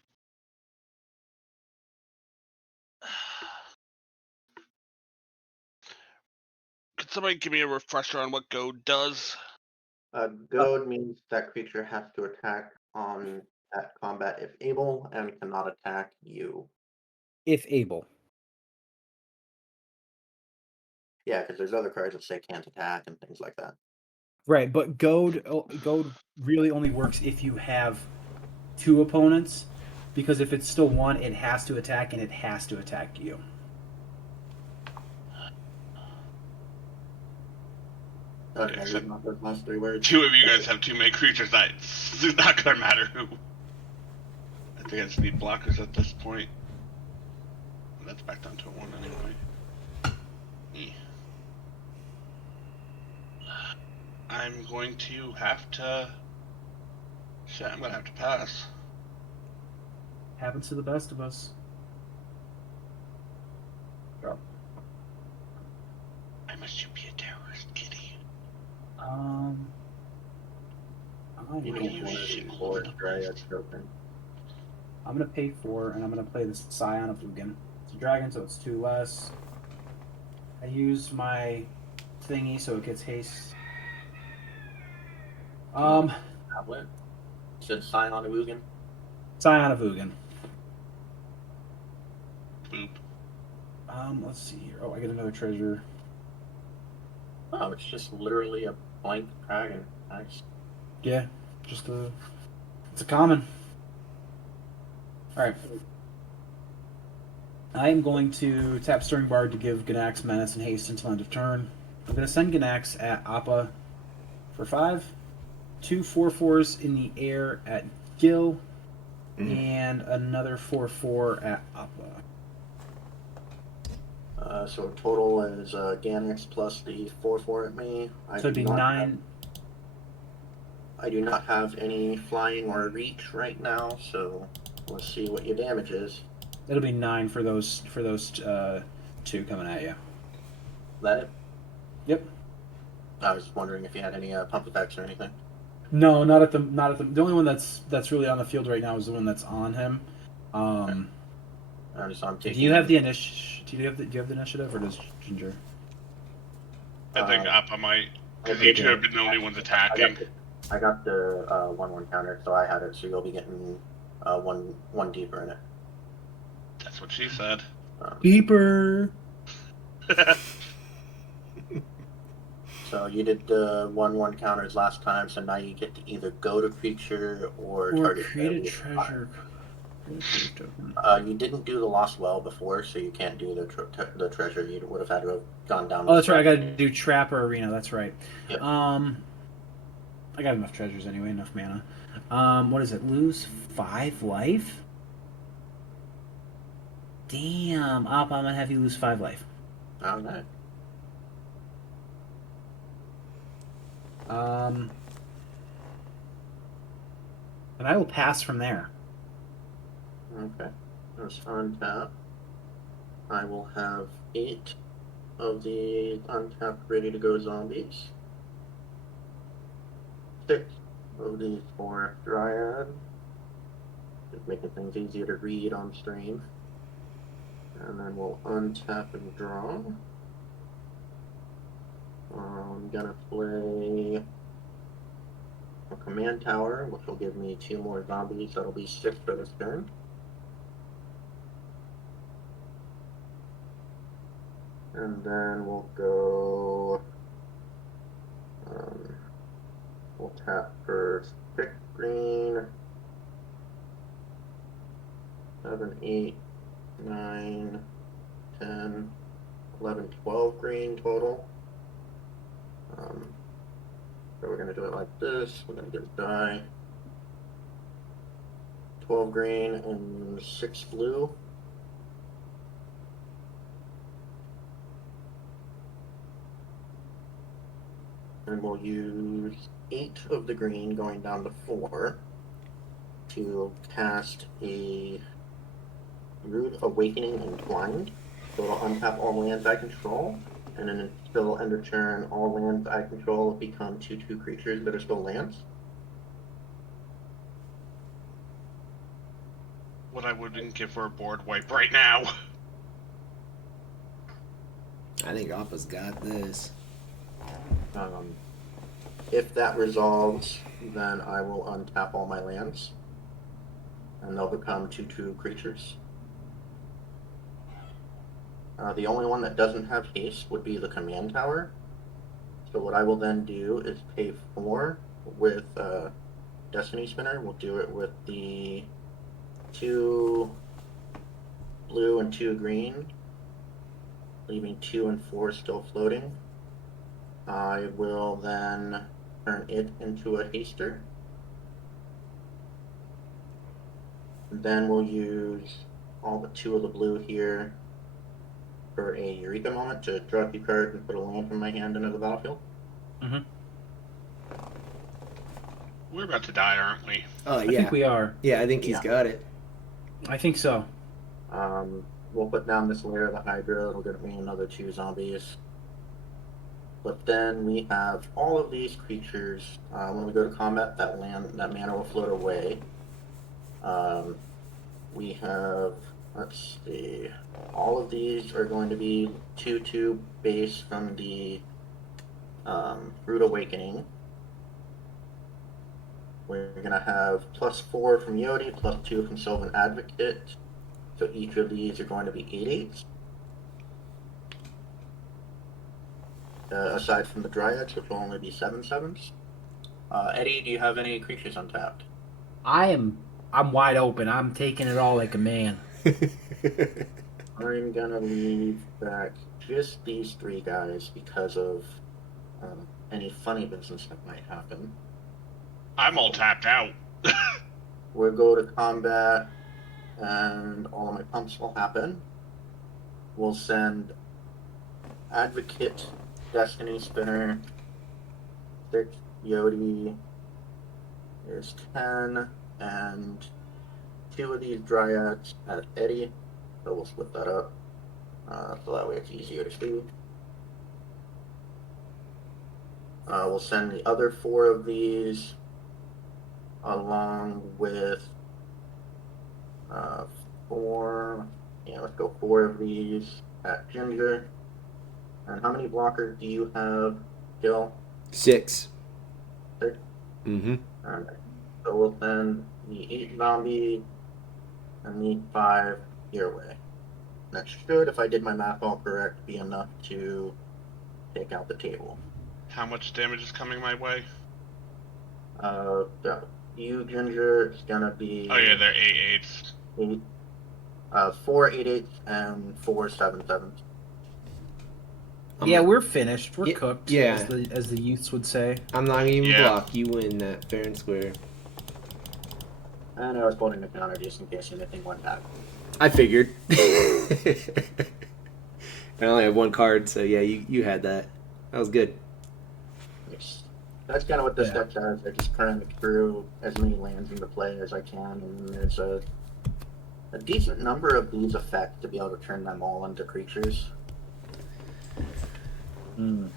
somebody give me a refresher on what goad does? Goad means that creature has to attack on that combat if able and cannot attack you. If able. Yeah, because there's other cards that say can't attack and things like that. Right, but goad really only works if you have two opponents, because if it's still one, it has to attack and it has to attack you. Okay, Yeah, read except off those last 3 words. two of you guys have too many creatures that it's not gonna matter who. I think I just need blockers at this point. That's back down to a 1 anyway. I'm going to have to. Shit, I'm gonna have to pass. Happens to the best of us. I must you be a terrorist, kitty. I'm You going need one of shit these all over 4 the Dryad token. I'm gonna pay 4, and I'm gonna play the Scion of Ugin. It's a dragon, so it's 2 less. I used my thingy, so it gets haste. Tablet. Said Scion of Ugin. Scion of Ugin. Boop. Let's see here. Oh, I get another treasure. Oh, it's just literally a blank dragon. Nice. Yeah, it's a common. All right. I am going to tap Stirring Bard to give Ganax Menace and Haste until end of turn. I'm going to send Ganax at Appa for 5. 2 4/4s in the air at Gil, and another 4/4 at Appa. So total is Ganax plus the 4/4 at me. So it'd be 9. I do not have any flying or reach right now, so let's see what your damage is. It'll be 9 for those 2 coming at you. That it? Yep. I was wondering if you had any pump effects or anything. No, not at the. The only one that's really on the field right now is the one that's on him. I'm taking. Do you have the initiative? Do you have the initiative, or does Ginger? I think Appa might, because I you did, two have been the only ones attacking. I got the 1/1 counter, so I had it. So you'll be getting one deeper in it. That's what she said. Deeper. So you did the 1/1 counters last time, so now you get to either go to creature or target create a treasure. You didn't do the Lost Well before, so you can't do the treasure. You would have had to have gone down. Oh, that's right. I got to do Trap or Arena. That's right. Yep. I got enough treasures anyway. Enough mana. What is it? Lose 5 life. Damn, Appa, I'm gonna have you lose 5 life. Okay. And I will pass from there. Okay. Let's untap. I will have 8 of the untapped ready to go zombies. 6 of the 4 Dryad. Just making things easier to read on stream. And then we'll untap and draw. I'm gonna play a command tower, which will give me 2 more zombies. That'll be 6 for this turn. And then we'll go. We'll tap for 6 green. 7, 8, 9, 10, 11, 12 green total. So we're going to do it like this. We're going to get a die. 12 green and 6 blue. And we'll use 8 of the green going down to 4 to cast a Rude Awakening Entwined. So it'll untap all lands I control, and then until end of turn, all lands I control become 2/2 creatures that are still lands. What I wouldn't give for a board wipe right now. I think Appa's got this. If that resolves, then I will untap all my lands, and they'll become 2/2 creatures. The only one that doesn't have haste would be the command tower. So what I will then do is pay 4 with Destiny Spinner. We'll do it with the 2 blue and 2 green, leaving 2 and 4 still floating. I will then turn it into a haster. And then we'll use all but 2 of the blue here for a Eureka moment to draw 2 cards and put a land from my hand into the battlefield. We're about to die, aren't we? Oh I yeah, think we are. yeah. I think he's Yeah. got it. I think so. We'll put down this layer of the Hydra. It'll get me another 2 zombies. But then we have all of these creatures. When we go to combat, that mana will float away. We have, let's see, all of these are going to be 2/2 base from the Rude Awakening. We're going to have +4 from Yodi, +2 from Sylvan Advocate. So each of these are going to be 8/8s. Aside from the Dryads, which will only be 7/7s. Eddie, do you have any creatures untapped? I'm wide open. I'm taking it all like a man. I'm gonna leave back just these 3 guys because of any funny business that might happen. I'm all tapped out. We'll go to combat, and all of my pumps will happen. We'll send Advocate, Destiny Spinner, 6 Yodi, there's 10, and 2 of these Dryads at Eddie, so we'll split that up, so that way it's easier to see. We'll send the other 4 of these along with 4, let's go 4 of these at Ginger. And how many blockers do you have, Gil? 6. 6? Mm-hmm. Alright. So we'll send the 8 zombie and the 5 your way. That should, if I did my math all correct, be enough to take out the table. How much damage is coming my way? You, Ginger, it's gonna be... Oh yeah, they're 8/8s. 4 8/8s and 4 7/7s. Yeah, we're finished. We're Yeah, cooked. yeah. As the youths would say. I'm not gonna even Yeah. block. You win that fair and square. And I was holding the counter just in case anything went bad. I figured. I only have 1 card, so yeah, you had that. That was good. That's kind of what this Yeah. deck does. I just trying to accrue as many lands into play as I can, and there's a decent number of these effects to be able to turn them all into creatures. Mm.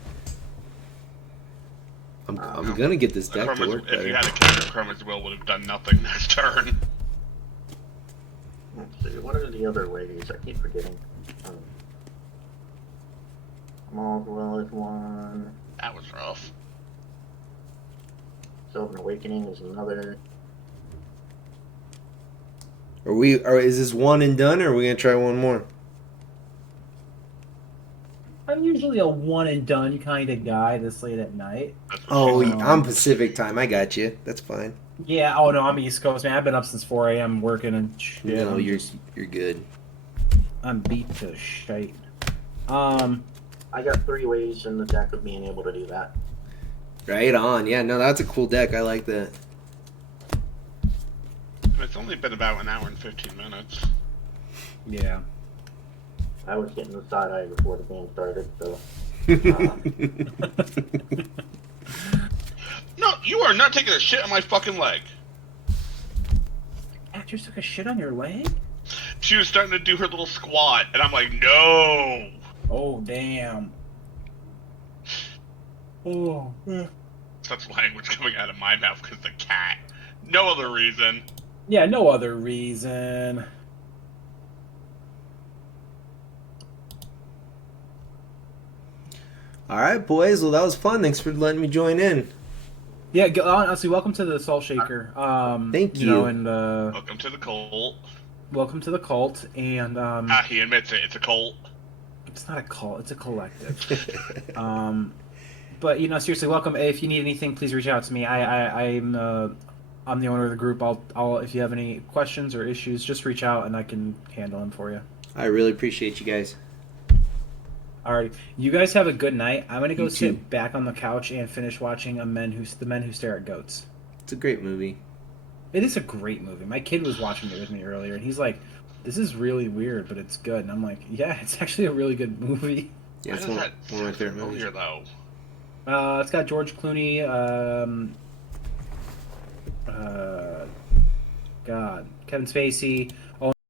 I'm gonna get this deck to Chroma's, work if you better. had a counter, Chroma's Will would have done nothing next turn. Let's see, what are the other ways? I keep forgetting. Maul's Well is one. That was rough. Sylvan Awakening is another. Is this one and done, or are we gonna try one more? I'm usually a one and done kind of guy this late at night. That's what Oh, she said. I'm Pacific time. I got you. That's fine. Yeah. Oh no, I'm East Coast man. I've been up since 4 a.m. working and shit. No, I'm you're just- good. I'm beat to shite. I got 3 ways in the deck of being able to do that. Right on. Yeah, no, that's a cool deck. I like that. And it's only been about an hour and 15 minutes. Yeah. I was getting the side eye before the game started, so. No, you are not taking a shit on my fucking leg. Actress took a shit on your leg? She was starting to do her little squat, and I'm like, no. Oh damn. Oh. Such language coming out of my mouth because the cat. No other reason. Yeah, no other reason. All right, boys. Well, that was fun. Thanks for letting me join in. Yeah, honestly, welcome to the Salt Shaker. Thank You know, you. and Welcome to the cult. welcome to the cult. And He admits it. It's a cult. it's not a cult; it's a collective. But you know, seriously, welcome. If you need anything, please reach out to me. I'm the owner of the group. I'll if you have any questions or issues, just reach out and I can handle them for you. I really appreciate you guys. Alright, you guys have a good night. I'm gonna go You sit too. back on the couch and finish watching The Men Who Stare at Goats. It's a great movie. It is a great movie. My kid was watching it with me earlier, and he's like, "This is really weird, but it's good." And I'm like, "Yeah, it's actually a really good movie." Yeah, Why it's does one that of my sound favorite movies. familiar, though? It's got George Clooney. God, Kevin Spacey.